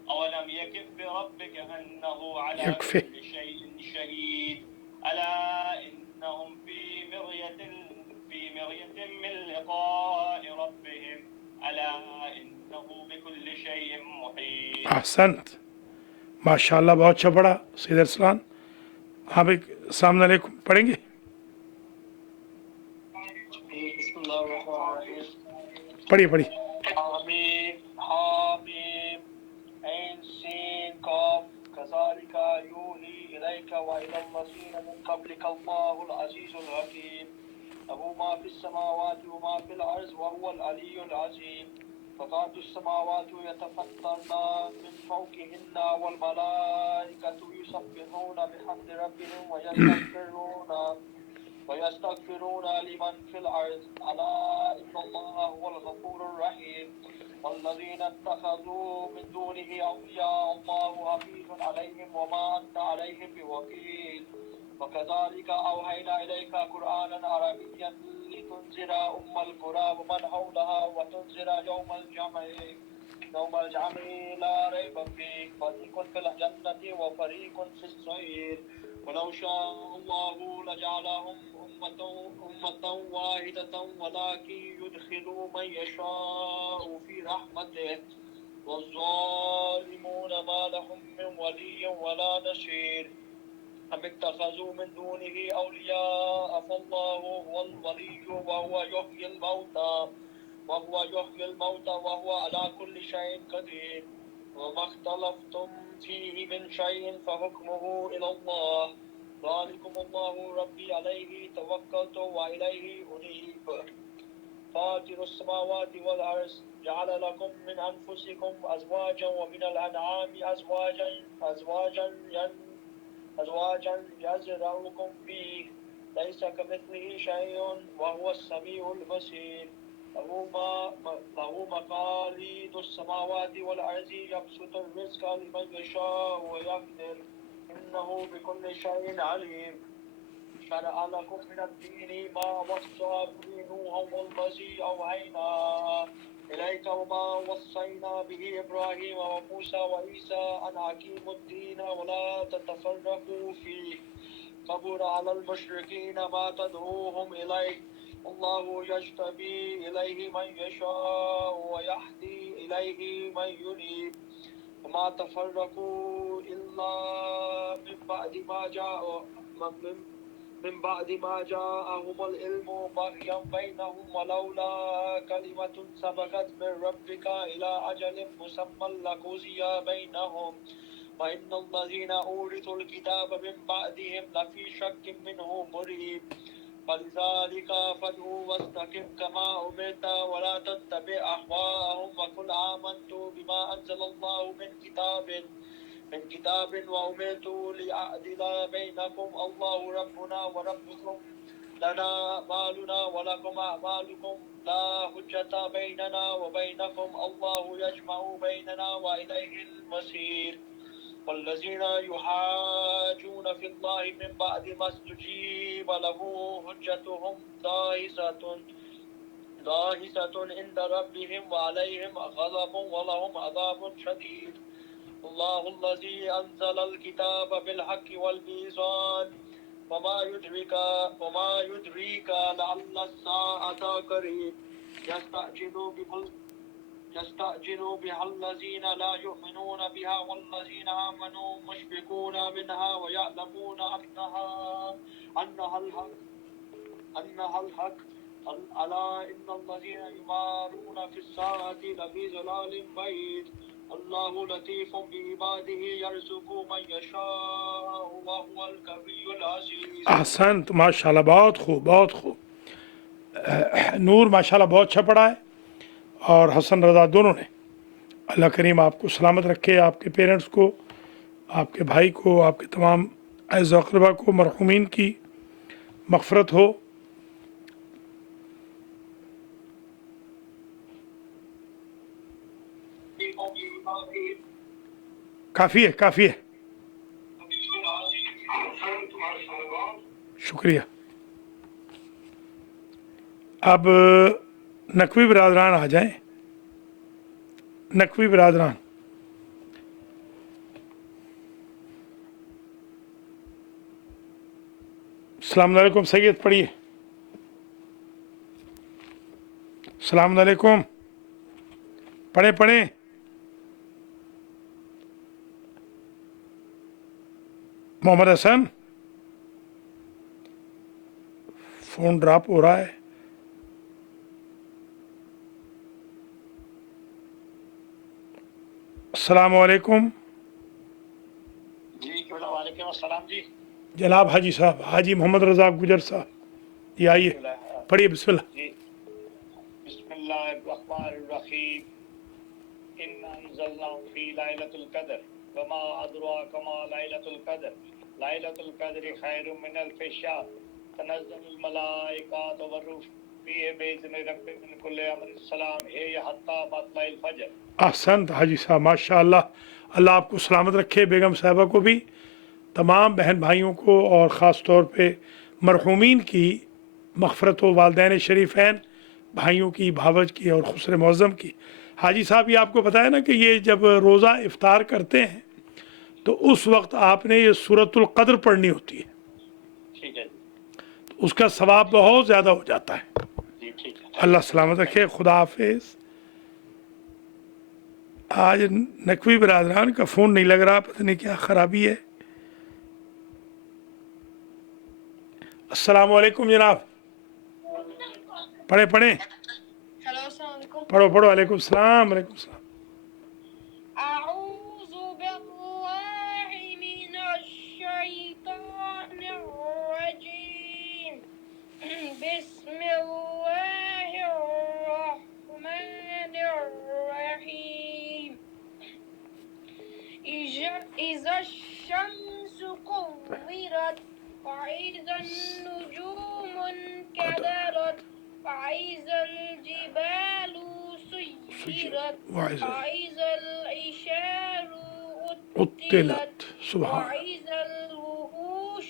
أولم يكف بربك أنه على كل شيء شهيد. ألا إنهم في مرية من لقاء ربهم ألا إنه بكل شيء محيط. احسنت، ماشاء اللہ، بہت اچھا پڑھا سید ارسلان. آپ ایک السلام علیکم پڑھیں گے؟ بسم اللہ الرحمن الرحیم. پڑھیے. حامیم عین سین قاف كذلك يوحي إليك وإلى الذين من قبلك الله العزيز الحكيم. له ما في السماوات وما في الأرض وهو العلي العظيم. فقالت السماوات يتفطرن من فوقهن والملائكة يسبحون بحمد ربهم ويستغفرون لمن في الأرض ألا إن الله هو الغفور الرحيم والذين اتخذوا من دونه أولياء الله حفيظ عليهم وما أنت عليهم بوكيل وكذلك أوحينا إليك قرآنا عربيا لتنذر القرى ومن حولها وتنذر يوم الجمع لا ريب فيه فريق في الجنة وفريق في السعير ولو شاء الله لجعلهم أمة واحدة ولكن يدخل من يشاء في رحمته والظالمون ما لهم من ولي ولا نصير أم اتخذوا من دونه أولياء فالله هو الولي وهو يحيي الموتى وهو على كل شيء قدير وما اختلفتم فيه من شيء فحكمه إلى الله ذلكم الله ربي عليه توكلت وإليه أنيب فاطر السماوات والأرض جعل لكم من أنفسكم أزواجا ومن الأنعام أزواجا يزرعكم فيه ليس كمثله شيء وهو السميع البصير له مقاليد السماوات والأرض يبسط الرزق لمن يشاء ويقدر إنه بكل شيء عليم شرع لكم من الدين ما وصى به نوحا والذي أوحينا إليك وما وصينا به إبراهيم وموسى وعيسى أن أقيموا الدين ولا تتفرقوا فيه كبر على المشركين ما تدعوهم إليه الله يجتبي إليه من يشاء ويهدي إليه من ينيب وما تفرقوا إلا من بعد ما جاءهم العلم بغيا بينهم ولولا كلمة سبقت من ربك إلى أجل مسمى لقضي بينهم وإن الذين أورثوا الكتاب من بعدهم لفي شك منه مريب فلذلك فادع واستقم كما أمرت ولا تتبع أهواءهم وقل آمنت بما أنزل الله من كتاب وأمرت لأعدل بينكم الله ربنا وربكم لنا أعمالنا ولكم أعمالكم لا حجة بيننا وبينكم الله يجمع بيننا وإليه المصير والذين يحاجون في الله من بعد ما استجيب له حجتهم ضاحكة عند ربهم وعليهم غضب ولهم عذاب شديد الله الذي أنزل الكتاب بالحق والميزان وما يدريك لعل الساعة قريب يستعجل بها الذين لا يؤمنون بها والذين آمنوا مشفقون منها ويعلمون أنها الحق ألا إن الذين يمارون في الساعة لفي ضلال بعيد الله لطيف بعباده يرزق من يشاء وهو القوي العزيز احسنت ماشاءاللہ بہت خوب بہت خوب نور ماشاءاللہ بہت اچھا پڑھا ہے اور حسن رضا دونوں نے اللہ کریم آپ کو سلامت رکھے آپ کے پیرنٹس کو آپ کے بھائی کو آپ کے تمام اعزاء و اقربا کو مرحومین کی مغفرت ہو کافی ہے کافی ہے شکریہ اب نقوی برادران آ جائیں نقوی برادران السلام علیکم سید پڑھیے السلام علیکم پڑھیں محمد حسن فون ڈراپ ہو رہا ہے السلام علیکم جی وعلیکم السلام جی جناب حاجی صاحب حاجی محمد رضا گجر صاحب یہ آئیے پڑھیے بسم اللہ جی بسم اللہ الرحمن الرحیم انا انزلناه فی ليلة القدر وما ادراک ما ليلة القدر ليلة القدر خیر من الف شهر تنزل الملائکۃ والروح فیہ بإذن ربهم من کل امر السلام ہی حتی مطلع الفجر. احسنت حاجی صاحب، ماشاء اللہ، اللہ آپ کو سلامت رکھے، بیگم صاحبہ کو بھی، تمام بہن بھائیوں کو، اور خاص طور پہ مرحومین کی مغفرت و والدین شریفین، بھائیوں کی، بھاوج کی اور خسر معظم کی. حاجی صاحب یہ آپ کو بتایا نا کہ یہ جب روزہ افطار کرتے ہیں تو اس وقت آپ نے یہ سورۃ القدر پڑھنی ہوتی ہے، ٹھیک ہے اس کا ثواب بہت زیادہ ہو جاتا ہے. جی ٹھیک ہے. اللہ سلامت رکھے، خدا حافظ. آج نقوی برادران کا فون نہیں لگ رہا، پتہ نہیں کیا خرابی ہے. السلام علیکم جناب، پڑھیں. ہیلو السلام علیکم. پڑھو. علیکم السلام. اعوذ باللہ من الشیطان الرجیم. بسم اللہ الرحمن الرحیم. اذا الشمس كورت وإذا النجوم انكدرت وإذا الجبال سيرت وإذا العشار عطلت وإذا الوحوش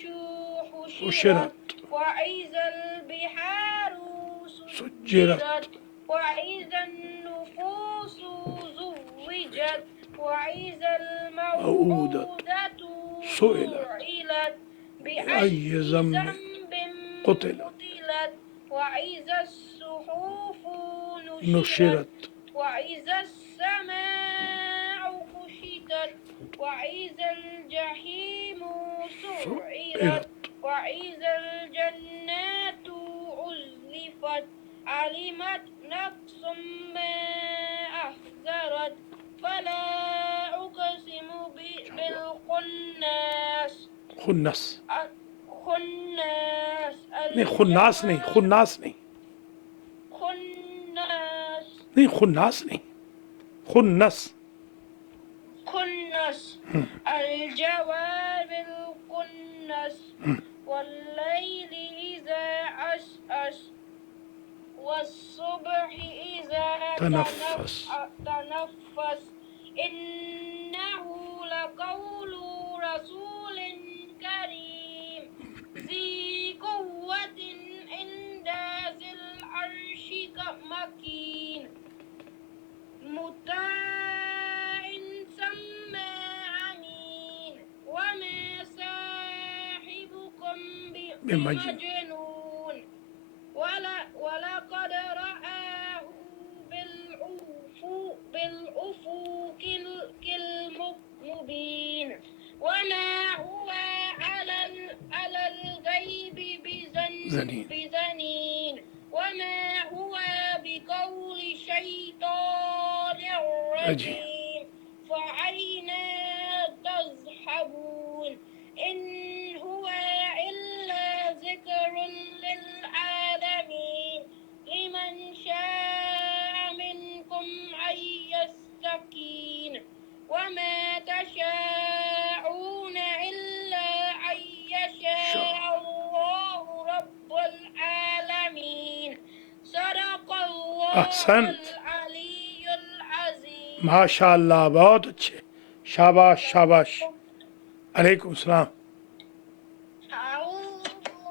حشرت وإذا البحار سجرت وإذا النفوس زوجت وإذا الموءودة سئلت بأي ذنب قتلت وإذا الصحف نشرت وإذا السماء كشطت وإذا الجحيم سعرت وإذا الجنات أزلفت علمت نفس ما أحذرت فلا أقسم بالخناس. خنس نہیں، خناس الجوار الكنس والليل إذا عسعس والصبح إذا تنفس إنه لقول رسول كريم ذي قوة عند ذي العرش مكين مطاع ثم أمين وما صاحبكم بمجنون ولقد رآه بالأفق المبين وما هو على الغيب بظنين وما هو بقول شيطان رجيم فأين تذهبون إن هو إلا ذكر للعالمين لمن شاء منكم أن يستقيم وما تشاءون إلا أن يشاء الله رب العالمين. صدق الله احسنت. العلي العظيم. ماشاء اللہ، بہت اچھے، شاباش. علیکم السلام. أعوذ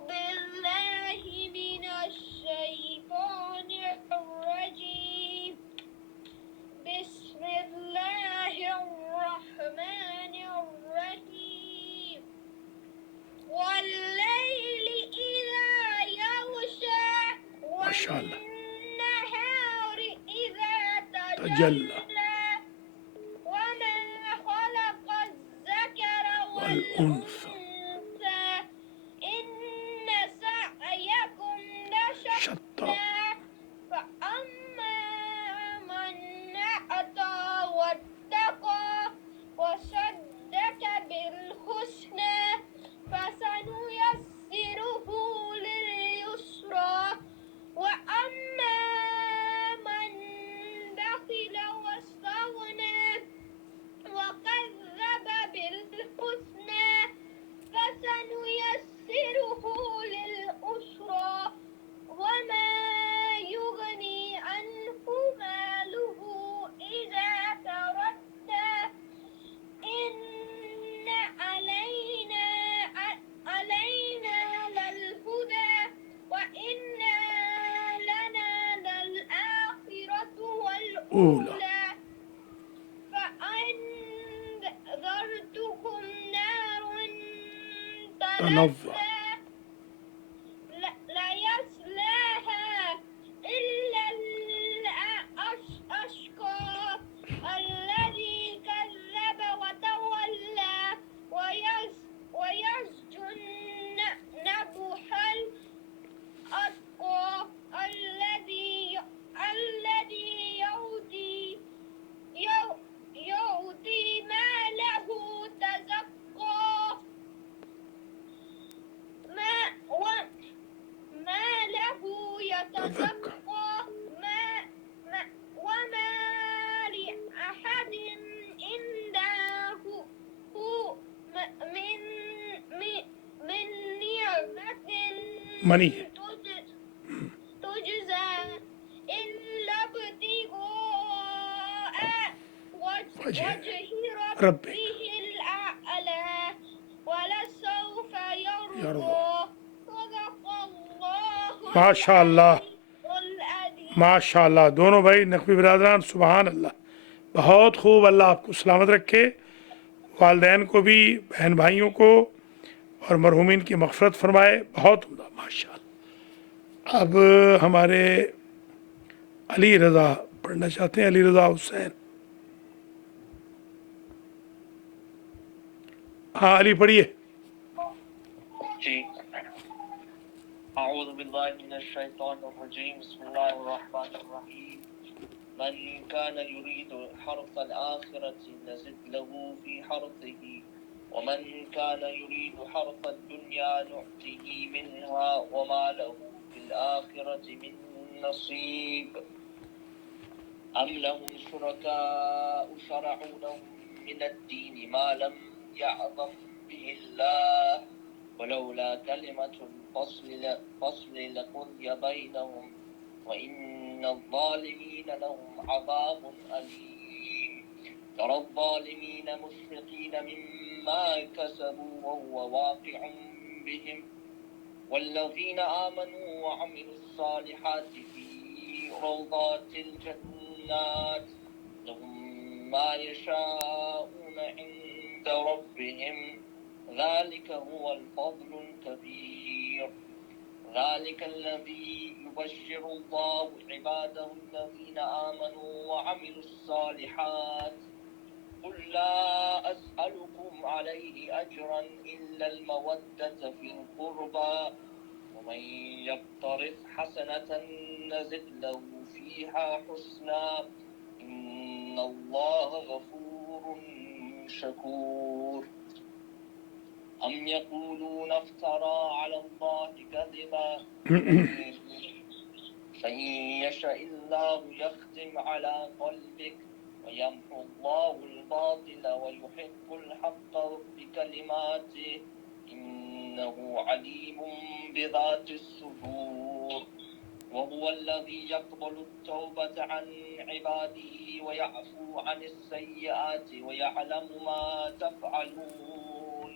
بالله من الشيطان الرجيم. بسم الله الرحمن الرحيم. والليل إذا يغشى شاء الله. والنهار إذا تجلى وما خلق الذكر والأنثى إن سعيكم لشتى فأما من أعطى واتقى وصدق بالحسنى فسنيسره لليسرى وأما من بخل واستغنى وكذب بالحسنى فأنذرتكم نارا تنظر لا يصلاها إلا الأشقى الذي كذب وتولى ويسجنبها الأتقى الذي يؤتي ماله تزكى ما له يتزكى وما لأحد عنده من نعمة منی تجزى إلا ابتغاء وجه ربك. ربه الأعلى ولسوف يرضى. يرضى صدق الله ماشاء اللہ العظيم. ماشاء اللہ. دونوں بھائی نقوی برادران سبحان اللہ، بہت خوب. اللہ آپ کو سلامت رکھے، والدین کو بھی، بہن بھائیوں کو، اور مرحومین کی مغفرت فرمائے. بہت عمدہ ماشاء اللہ. اب ہمارے علی رضا پڑھنا چاہتے ہیں. علی رضا حسین. ہاں علی پڑھیے. جی اعوذ باللہ من الشیطان الرجیم بسم اللہ الرحمن الرحیم من كان يريد حرث الآخرة نزد له في حرثه ومن كان يريد حرث الدنيا نؤته منها وما له في الآخرة من نصيب أم لهم شركاء شرعوا لهم من الدين ما لم يعظم به الله ولولا كلمة الفصل لقضي بينهم وإن الظالمين لهم عذاب أليم ترى الظالمين مشفقين مما كسبوا وهو واقع بهم والذين آمنوا وعملوا الصالحات في روضات الجنات لهم ما يشاءون عند ربهم ذلك هو الفضل الكبير ذلك الذي يبشر الله عباده الذين آمنوا وعملوا الصالحات قل لا أسألكم عليه أجرا إلا المودة في القربى ومن يقترف حسنة نزد له فيها حسنا إن الله غفور شكور أم يقولون افترى على الله كذبا فإن يشاء الله يختم على قلبك ويمحو الله الباطل ويحق الحق بكلماته إنه عليم بذات الصدور وهو الذي يقبل التوبة عن عباده ويعفو عن السيئات ويعلم ما تفعلون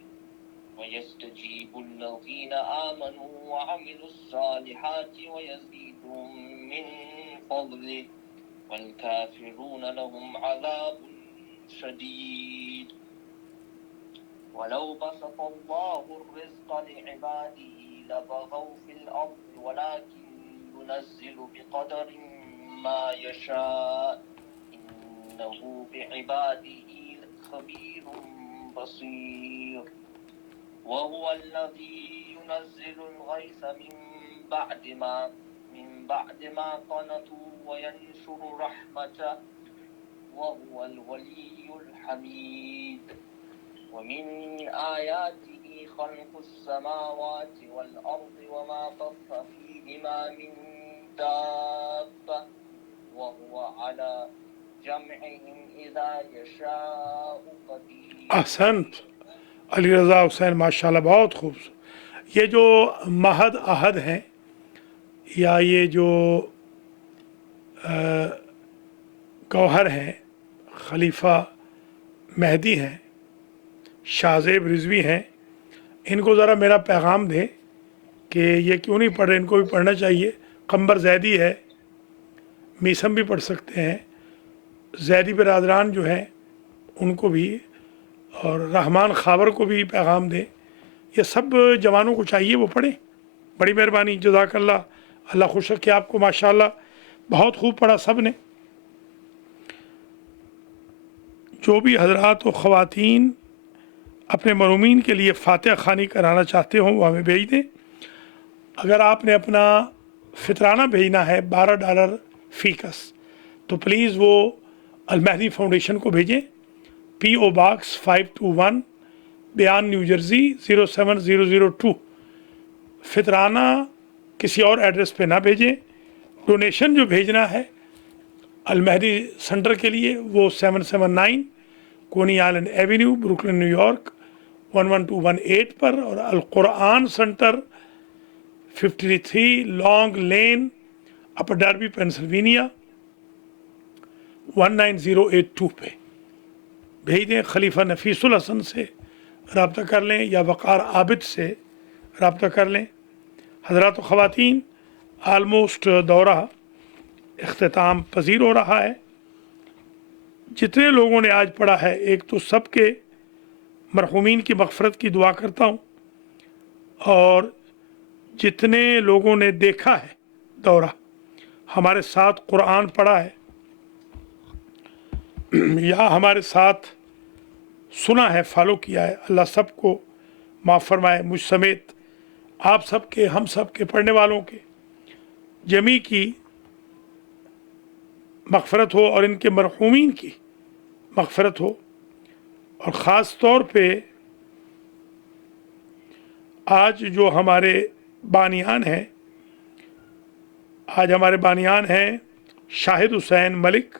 ويستجيب الذين آمنوا وعملوا الصالحات ويزيدهم من فضله والكافرون لهم عذاب شديد ولو بسط الله الرزق لعباده لبغوا في الأرض ولكن ينزل بقدر ما يشاء إنه بعباده خبير بصير وهو الذي ينزل الغيث من بعد ما قنطوا وينشر رحمته وهو الولي الحميد ومن آياته خلق السماوات والأرض وما بث فيهما من دابة وهو على جمعهم إذا يشاء قدير. احسنت علی رضا حسین ماشاءاللہ بہت خوبصورت. یہ جو مہد عہد ہیں یا یہ جو گوہر ہیں، خلیفہ مہدی ہیں، شاہ زیب رضوی ہیں، ان کو ذرا میرا پیغام دیں کہ یہ کیوں نہیں پڑھ رہے، ان کو بھی پڑھنا چاہیے. قمبر زیدی ہے، میسم بھی پڑھ سکتے ہیں، زیدی برادران جو ہیں ان کو بھی اور رحمان خاور کو بھی پیغام دیں. یہ سب جوانوں کو چاہیے وہ پڑھیں. بڑی مہربانی، جزاک اللہ. اللہ خوش رکھے آپ کو. ماشاءاللہ بہت خوب پڑھا سب نے. جو بھی حضرات و خواتین اپنے مرحومین کے لیے فاتحہ خوانی کرانا چاہتے ہوں وہ ہمیں بھیج دیں. اگر آپ نے اپنا فطرانہ بھیجنا ہے $12 فیکس تو پلیز وہ المہدی فاؤنڈیشن کو بھیجیں. PO باکس 521 بیان نیو جرسی 07002. فطرانہ کسی اور ایڈریس پہ نہ بھیجیں. ڈونیشن جو بھیجنا ہے المہدی سینٹر کے لیے وہ 779 Coney Island Avenue Brooklyn New York 11218 پر، اور القرآن centre 53 Long Lane Upper Derby Pennsylvania 19082 پہ بھیج دیں. خلیفہ نفیس الحسن سے رابطہ کر لیں یا وقار عابد سے رابطہ کر لیں. حضرات و خواتین، آلموسٹ دورہ اختتام پذیر ہو رہا ہے. جتنے لوگوں نے آج پڑھا ہے، ایک تو سب کے مرحومین کی مغفرت کی دعا کرتا ہوں، اور جتنے لوگوں نے دیکھا ہے دورہ، ہمارے ساتھ قرآن پڑھا ہے یا ہمارے ساتھ سنا ہے، فالو کیا ہے، اللہ سب کو معاف فرمائے. مجھ سمیت آپ سب کے، ہم سب کے، پڑھنے والوں کے جمی کی مغفرت ہو اور ان کے مرحومین کی مغفرت ہو. اور خاص طور پہ آج جو ہمارے بانیان ہیں، آج ہمارے بانیان ہیں شاہد حسین ملک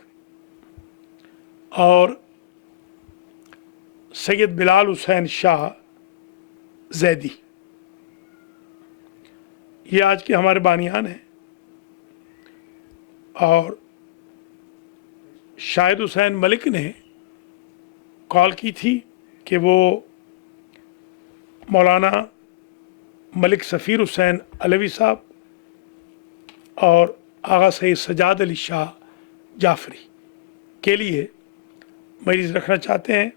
اور سید بلال حسین شاہ زیدی. یہ آج کے ہمارے بانیان ہیں. اور شاہد حسین ملک نے کال کی تھی کہ وہ مولانا ملک سفیر حسین علوی صاحب اور آغا سید سجاد علی شاہ جعفری کے لیے مریض رکھنا چاہتے ہیں.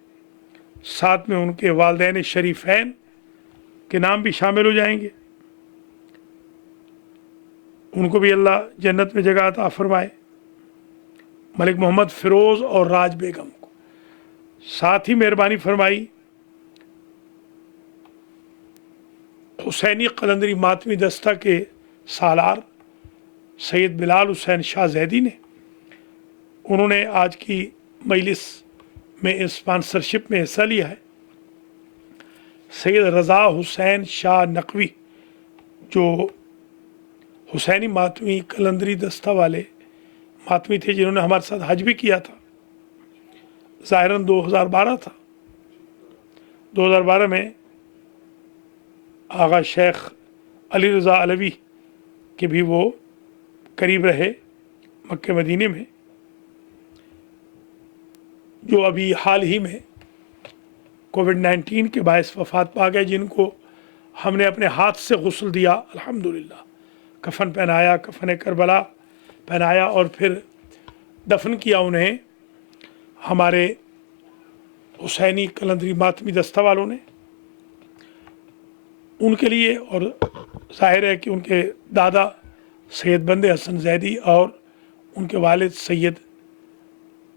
ساتھ میں ان کے والدین شریفین کے نام بھی شامل ہو جائیں گے. ان کو بھی اللہ جنت میں جگہ عطا فرمائے. ملک محمد فیروز اور راج بیگم کو. ساتھ ہی مہربانی فرمائی حسینی قلندری ماتمی دستہ کے سالار سید بلال حسین شاہ زیدی نے. انہوں نے آج کی مجلس میں اسپانسرشپ میں حصہ لیا ہے. سید رضا حسین شاہ نقوی جو حسینی ماتمی قلندری دستہ والے ماتمی تھے، جنہوں نے ہمارے ساتھ حج بھی کیا تھا. ظاہراً 2012 تھا. 2012 میں آغا شیخ علی رضا علوی کے بھی وہ قریب رہے مکہ مدینے میں، جو ابھی حال ہی میں کووڈ-19 کے باعث وفات پا گئے، جن کو ہم نے اپنے ہاتھ سے غسل دیا الحمدللہ. کفن پہنایا، کفن کربلا پہنایا اور پھر دفن کیا انہیں ہمارے حسینی قلندری ماتمی دستہ والوں نے. ان کے لیے، اور ظاہر ہے کہ ان کے دادا سید بندے حسن زیدی اور ان کے والد سید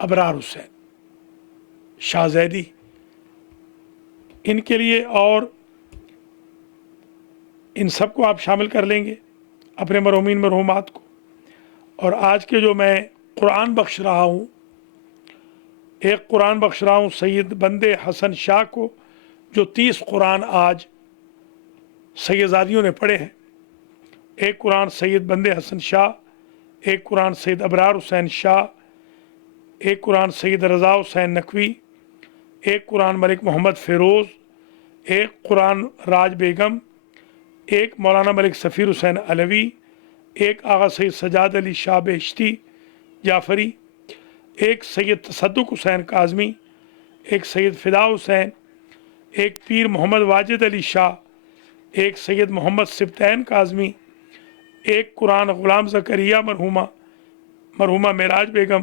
ابرار حسین شاہ زیدی، ان کے لیے، اور ان سب کو آپ شامل کر لیں گے، اپنے مرحومین مرحومات کو. اور آج کے جو میں قرآن بخش رہا ہوں، ایک قرآن بخش رہا ہوں سید بندے حسن شاہ کو، جو 30 قرآن آج سیدزادیوں نے پڑھے ہیں. ایک قرآن سید بندے حسن شاہ، ایک قرآن سید ابرار حسین شاہ، ایک قرآن سید رضا حسین نقوی، ایک قرآن ملک محمد فیروز، ایک قرآن راج بیگم، ایک مولانا ملک سفیر حسین علوی، ایک آغا سید سجاد علی شاہ بہشتی جعفری، ایک سید تصدق حسین کاظمی، ایک سید فدا حسین، ایک پیر محمد واجد علی شاہ، ایک سید محمد سبطین کاظمی، ایک قرآن غلام زکریا مرحومہ معراج بیگم،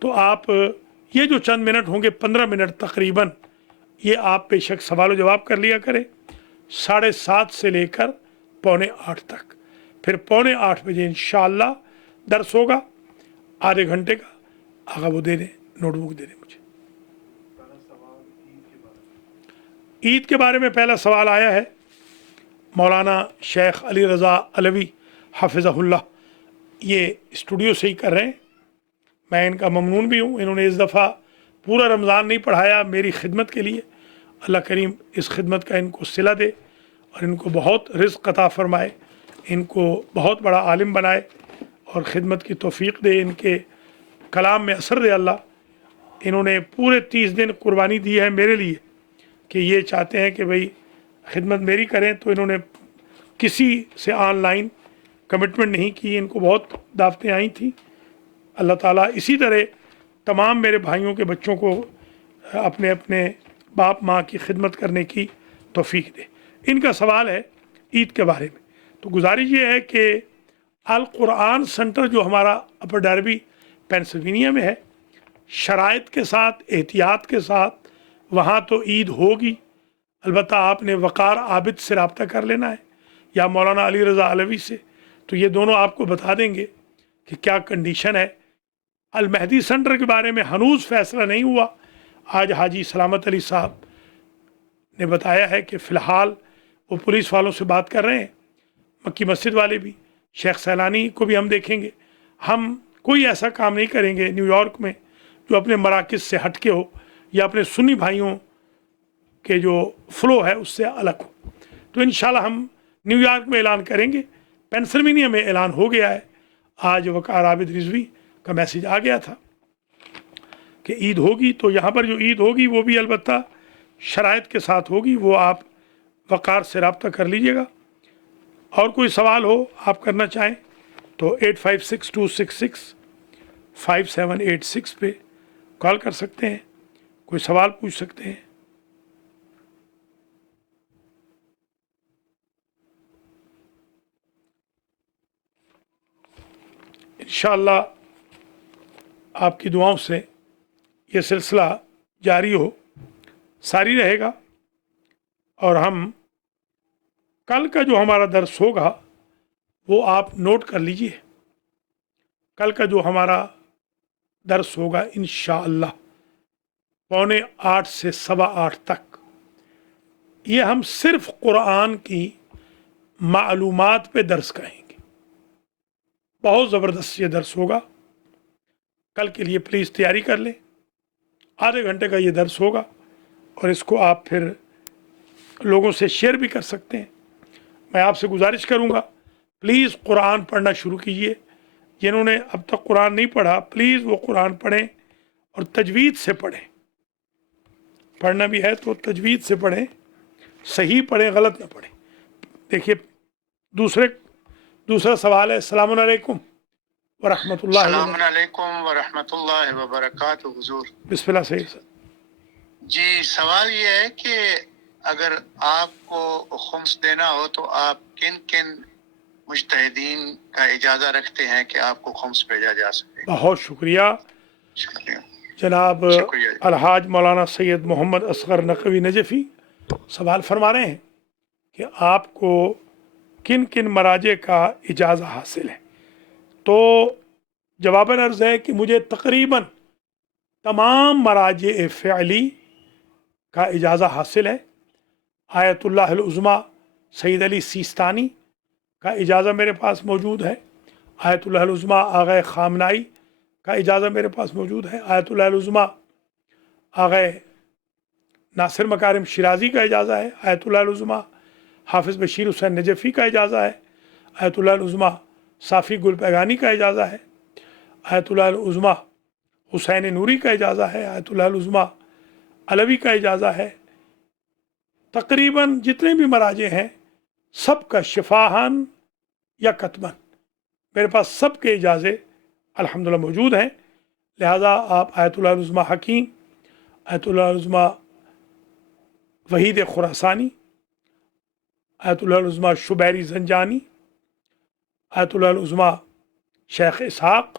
تو آپ یہ جو چند منٹ ہوں گے 15 منٹ تقریباً، یہ آپ بے شک سوال و جواب کر لیا کریں 7:30 سے لے کر 7:45 تک. پھر 7:45 بجے انشاءاللہ درس ہوگا آدھے گھنٹے کا. آگا وہ دے دیں، نوٹ بک دے دیں مجھے. عید کے بارے میں پہلا سوال آیا ہے مولانا شیخ علی رضا علوی حافظہ اللہ، یہ اسٹوڈیو سے ہی کر رہے ہیں. میں ان کا ممنون بھی ہوں. انہوں نے اس دفعہ پورا رمضان نہیں پڑھایا میری خدمت کے لیے. اللہ کریم اس خدمت کا ان کو صلہ دے اور ان کو بہت رزق عطا فرمائے، ان کو بہت بڑا عالم بنائے اور خدمت کی توفیق دے، ان کے کلام میں اثر دے اللہ. انہوں نے پورے 30 دن قربانی دی ہے میرے لیے کہ یہ چاہتے ہیں کہ بھئی خدمت میری کریں، تو انہوں نے کسی سے آن لائن کمٹمنٹ نہیں کی. ان کو بہت دعوتیں آئی تھیں. اللہ تعالیٰ اسی طرح تمام میرے بھائیوں کے بچوں کو اپنے اپنے باپ ماں کی خدمت کرنے کی توفیق دے. ان کا سوال ہے عید کے بارے میں. تو گزارش یہ ہے کہ القرآن سینٹر جو ہمارا اپر ڈاربی پینسلوینیا میں ہے، شرائط کے ساتھ احتیاط کے ساتھ وہاں تو عید ہوگی. البتہ آپ نے وقار عابد سے رابطہ کر لینا ہے یا مولانا علی رضا علوی سے، تو یہ دونوں آپ کو بتا دیں گے کہ کیا کنڈیشن ہے. المہدی سینٹر کے بارے میں ہنوز فیصلہ نہیں ہوا. آج حاجی سلامت علی صاحب نے بتایا ہے کہ فی الحال وہ پولیس والوں سے بات کر رہے ہیں، مکی مسجد والے بھی. شیخ سیلانی کو بھی ہم دیکھیں گے. ہم کوئی ایسا کام نہیں کریں گے نیو یارک میں جو اپنے مراکز سے ہٹ کے ہو یا اپنے سنی بھائیوں کے جو فلو ہے اس سے الگ ہو. تو انشاءاللہ ہم نیو یارک میں اعلان کریں گے. پینسلوینیا میں اعلان ہو گیا ہے. آج وقار عابد رضوی کا میسیج آ گیا تھا کہ عید ہوگی. تو یہاں پر جو عید ہوگی وہ بھی البتہ شرائط کے ساتھ ہوگی. وہ آپ وقار سے رابطہ کر لیجئے گا. اور کوئی سوال ہو آپ کرنا چاہیں تو 8562665786 پہ کال کر سکتے ہیں، کوئی سوال پوچھ سکتے ہیں. انشاءاللہ آپ کی دعاؤں سے یہ سلسلہ جاری ہو ساری رہے گا. اور ہم کل کا جو ہمارا درس ہوگا وہ آپ نوٹ کر لیجئے. کل کا جو ہمارا درس ہوگا انشاءاللہ 7:45 سے 8:15 تک، یہ ہم صرف قرآن کی معلومات پہ درس کہیں گے. بہت زبردست یہ درس ہوگا. کل کے لیے پلیز تیاری کر لیں. آدھے گھنٹے کا یہ درس ہوگا اور اس کو آپ پھر لوگوں سے شیئر بھی کر سکتے ہیں. میں آپ سے گزارش کروں گا پلیز قرآن پڑھنا شروع کیجئے. جنہوں نے اب تک قرآن نہیں پڑھا پلیز وہ قرآن پڑھیں اور تجوید سے پڑھیں. پڑھنا بھی ہے تو تجوید سے پڑھیں، صحیح پڑھیں، غلط نہ پڑھیں. دیکھیے دوسرا سوال ہے. السلام علیکم ورحمۃ اللہ. السلام علیکم ورحمۃ اللہ وبرکاتہ. حضور بسم اللہ. صحیح سر. جی سوال یہ ہے کہ اگر آپ کو خمس دینا ہو تو آپ کن مجتہدین کا اجازہ رکھتے ہیں کہ آپ کو خمس بھیجا جا سکے؟ بہت شکریہ. شکریہ جناب شکریہ. الحاج مولانا سید محمد اصغر نقوی نجفی سوال فرما رہے ہیں کہ آپ کو کن مراجع کا اجازہ حاصل ہے. تو جواباً عرض ہے کہ مجھے تقریباً تمام مراجع فعلی کا اجازہ حاصل ہے. آیت اللہ العظمیٰ سید علی سیستانی کا اجازہ میرے پاس موجود ہے. آیت اللہ العظمیٰ آغا خامنائی کا اجازہ میرے پاس موجود ہے. آیت اللہ العظمیٰ آغا ناصر مکارم شیرازی کا اجازہ ہے. آیت اللہ العظمیٰ حافظ بشیر حسین نجفی کا اجازہ ہے. آیت اللہ العظمیٰ صافی گل پیگانی کا اجازہ ہے. آیت اللہ العظمیٰ حسین نوری کا اجازہ ہے. آیت اللہ العظمیٰ علوی کا اجازہ ہے. تقریباً جتنے بھی مراجع ہیں سب کا شفاہن یا کتباً میرے پاس سب کے اجازے الحمدللہ موجود ہیں. لہذا آپ آیت اللہ العظمیٰ حکیم، آیت اللہ العظمیٰ وحید خراسانی، آیت اللہ العظمیٰ شبیری زنجانی، آیت اللہ العظمیٰ شیخ اسحاق،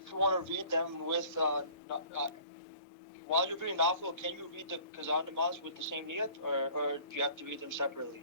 if you want to read them with while you're reading nafil, can you read the qaza namaz with the same niyat or do you have to read them separately?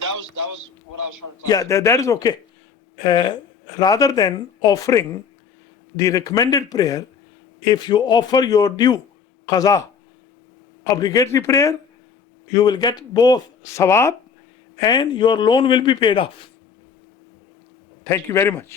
that was what I was trying to Yeah, that is okay. Rather than offering the recommended prayer, if you offer your due qaza, obligatory prayer, you will get both sawab and your loan will be paid off. Thank you very much.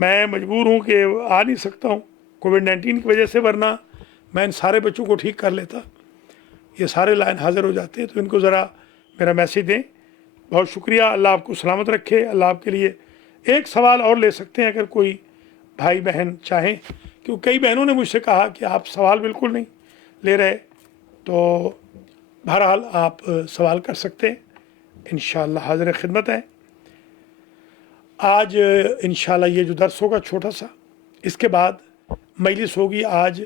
میں مجبور ہوں کہ آ نہیں سکتا ہوں COVID-19 کی وجہ سے، ورنہ میں ان سارے بچوں کو ٹھیک کر لیتا. یہ سارے لائن حاضر ہو جاتے ہیں، تو ان کو ذرا میرا میسیج دیں. بہت شکریہ. اللہ آپ کو سلامت رکھے. اللہ آپ کے لیے ایک سوال اور لے سکتے ہیں اگر کوئی بھائی بہن چاہیں، کیونکہ کئی بہنوں نے مجھ سے کہا کہ آپ سوال بالکل نہیں لے رہے، تو بہرحال آپ سوال کر سکتے ہیں. انشاءاللہ حاضر خدمت ہے. آج انشاءاللہ یہ جو درس ہوگا چھوٹا سا، اس کے بعد مجلس ہوگی. آج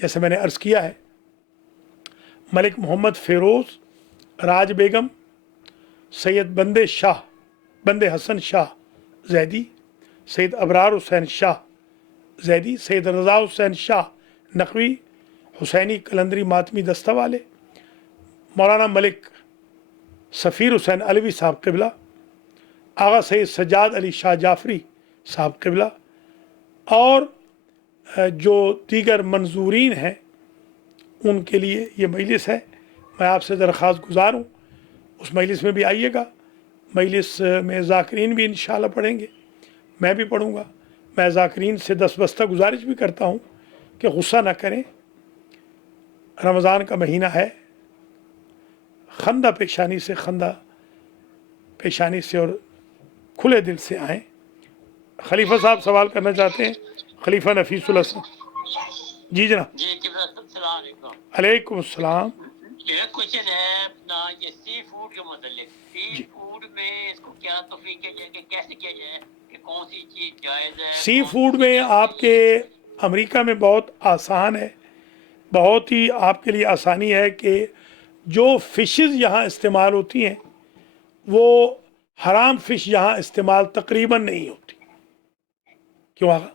جیسے میں نے عرض کیا ہے، ملک محمد فیروز راج بیگم، سید بندے حسن شاہ زیدی، سید ابرار حسین شاہ زیدی، سید رضا حسین شاہ نقوی، حسینی کلندری ماتمی دستہ والے، مولانا ملک سفیر حسین علوی صاحب قبلہ، آغا سید سجاد علی شاہ جعفری صاحب قبلہ، اور جو دیگر منظورین ہیں ان کے لیے یہ مجلس ہے. میں آپ سے درخواست گزار ہوں اس مجلس میں بھی آئیے گا. مجلس میں ذاکرین بھی انشاءاللہ پڑھیں گے، میں بھی پڑھوں گا. میں ذاکرین سے دستبستہ گزارش بھی کرتا ہوں کہ غصہ نہ کریں. رمضان کا مہینہ ہے، خندہ پیشانی سے اور کھلے دل سے آئیں. خلیفہ صاحب سوال کرنا چاہتے ہیں. خلیفہ نفیس الحسن. جی جناب. جی السلام علیکم. علیکم السلام. یہ کوشچن ہے اپنا یہ سی فوڈ کے متعلق. سی فوڈ میں اس کو کیا توفیق کیا جائے کہ کیسے کیا جائے کہ کون سی چیز جائز ہے؟ سی فوڈ میں آپ کے امریکہ میں بہت آسان ہے، بہت ہی آپ کے لیے آسانی ہے کہ جو فشز یہاں استعمال ہوتی ہیں وہ حرام فش یہاں استعمال تقریباً نہیں ہوتی. کیوں آگا؟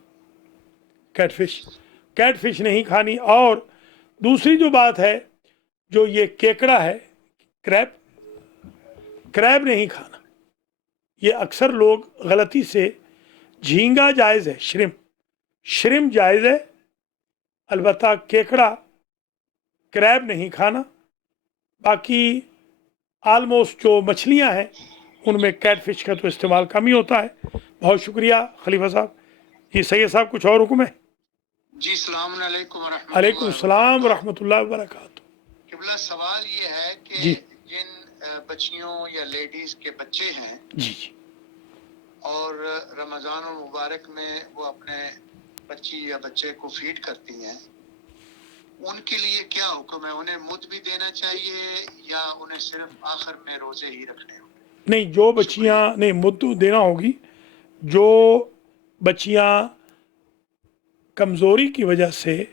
کیٹ فش نہیں کھانی. اور دوسری جو بات ہے، جو یہ کیکڑا ہے، کریب نہیں کھانا. یہ اکثر لوگ غلطی سے، جھینگا جائز ہے، شرم جائز ہے، البتہ کیکڑا کریب نہیں کھانا. باقی آلموسٹ جو مچھلیاں ہیں ان میں کیٹ فش کا تو استعمال کم ہی ہوتا ہے. بہت شکریہ خلیفہ صاحب. جی سید صاحب کچھ اور حکم ہے؟ جی السلام علیکم ورحمۃ اللہ. علیکم السلام ورحمۃ اللہ وبرکاتہ. قبلہ سوال یہ ہے کہ جی جن بچیوں یا لیڈیز کے بچے ہیں جی اور رمضان المبارک میں وہ اپنے بچی یا بچے کو فیڈ کرتی ہیں، ان کے لیے کیا حکم ہے؟ انہیں مد بھی دینا چاہیے یا انہیں صرف آخر میں روزے ہی رکھنے ہوں؟ نہیں، جو بچیاں نہیں، مد دینا ہوگی. جو بچیاں کمزوری کی وجہ سے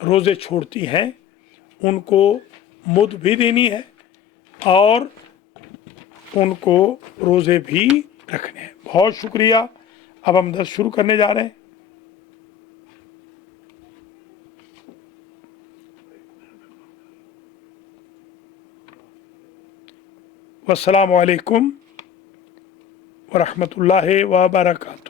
روزے چھوڑتی ہیں ان کو مد بھی دینی ہے اور ان کو روزے بھی رکھنے ہیں. بہت شکریہ. اب ہم درس شروع کرنے جا رہے ہیں. والسلام علیکم ورحمۃ اللہ وبرکاتہ.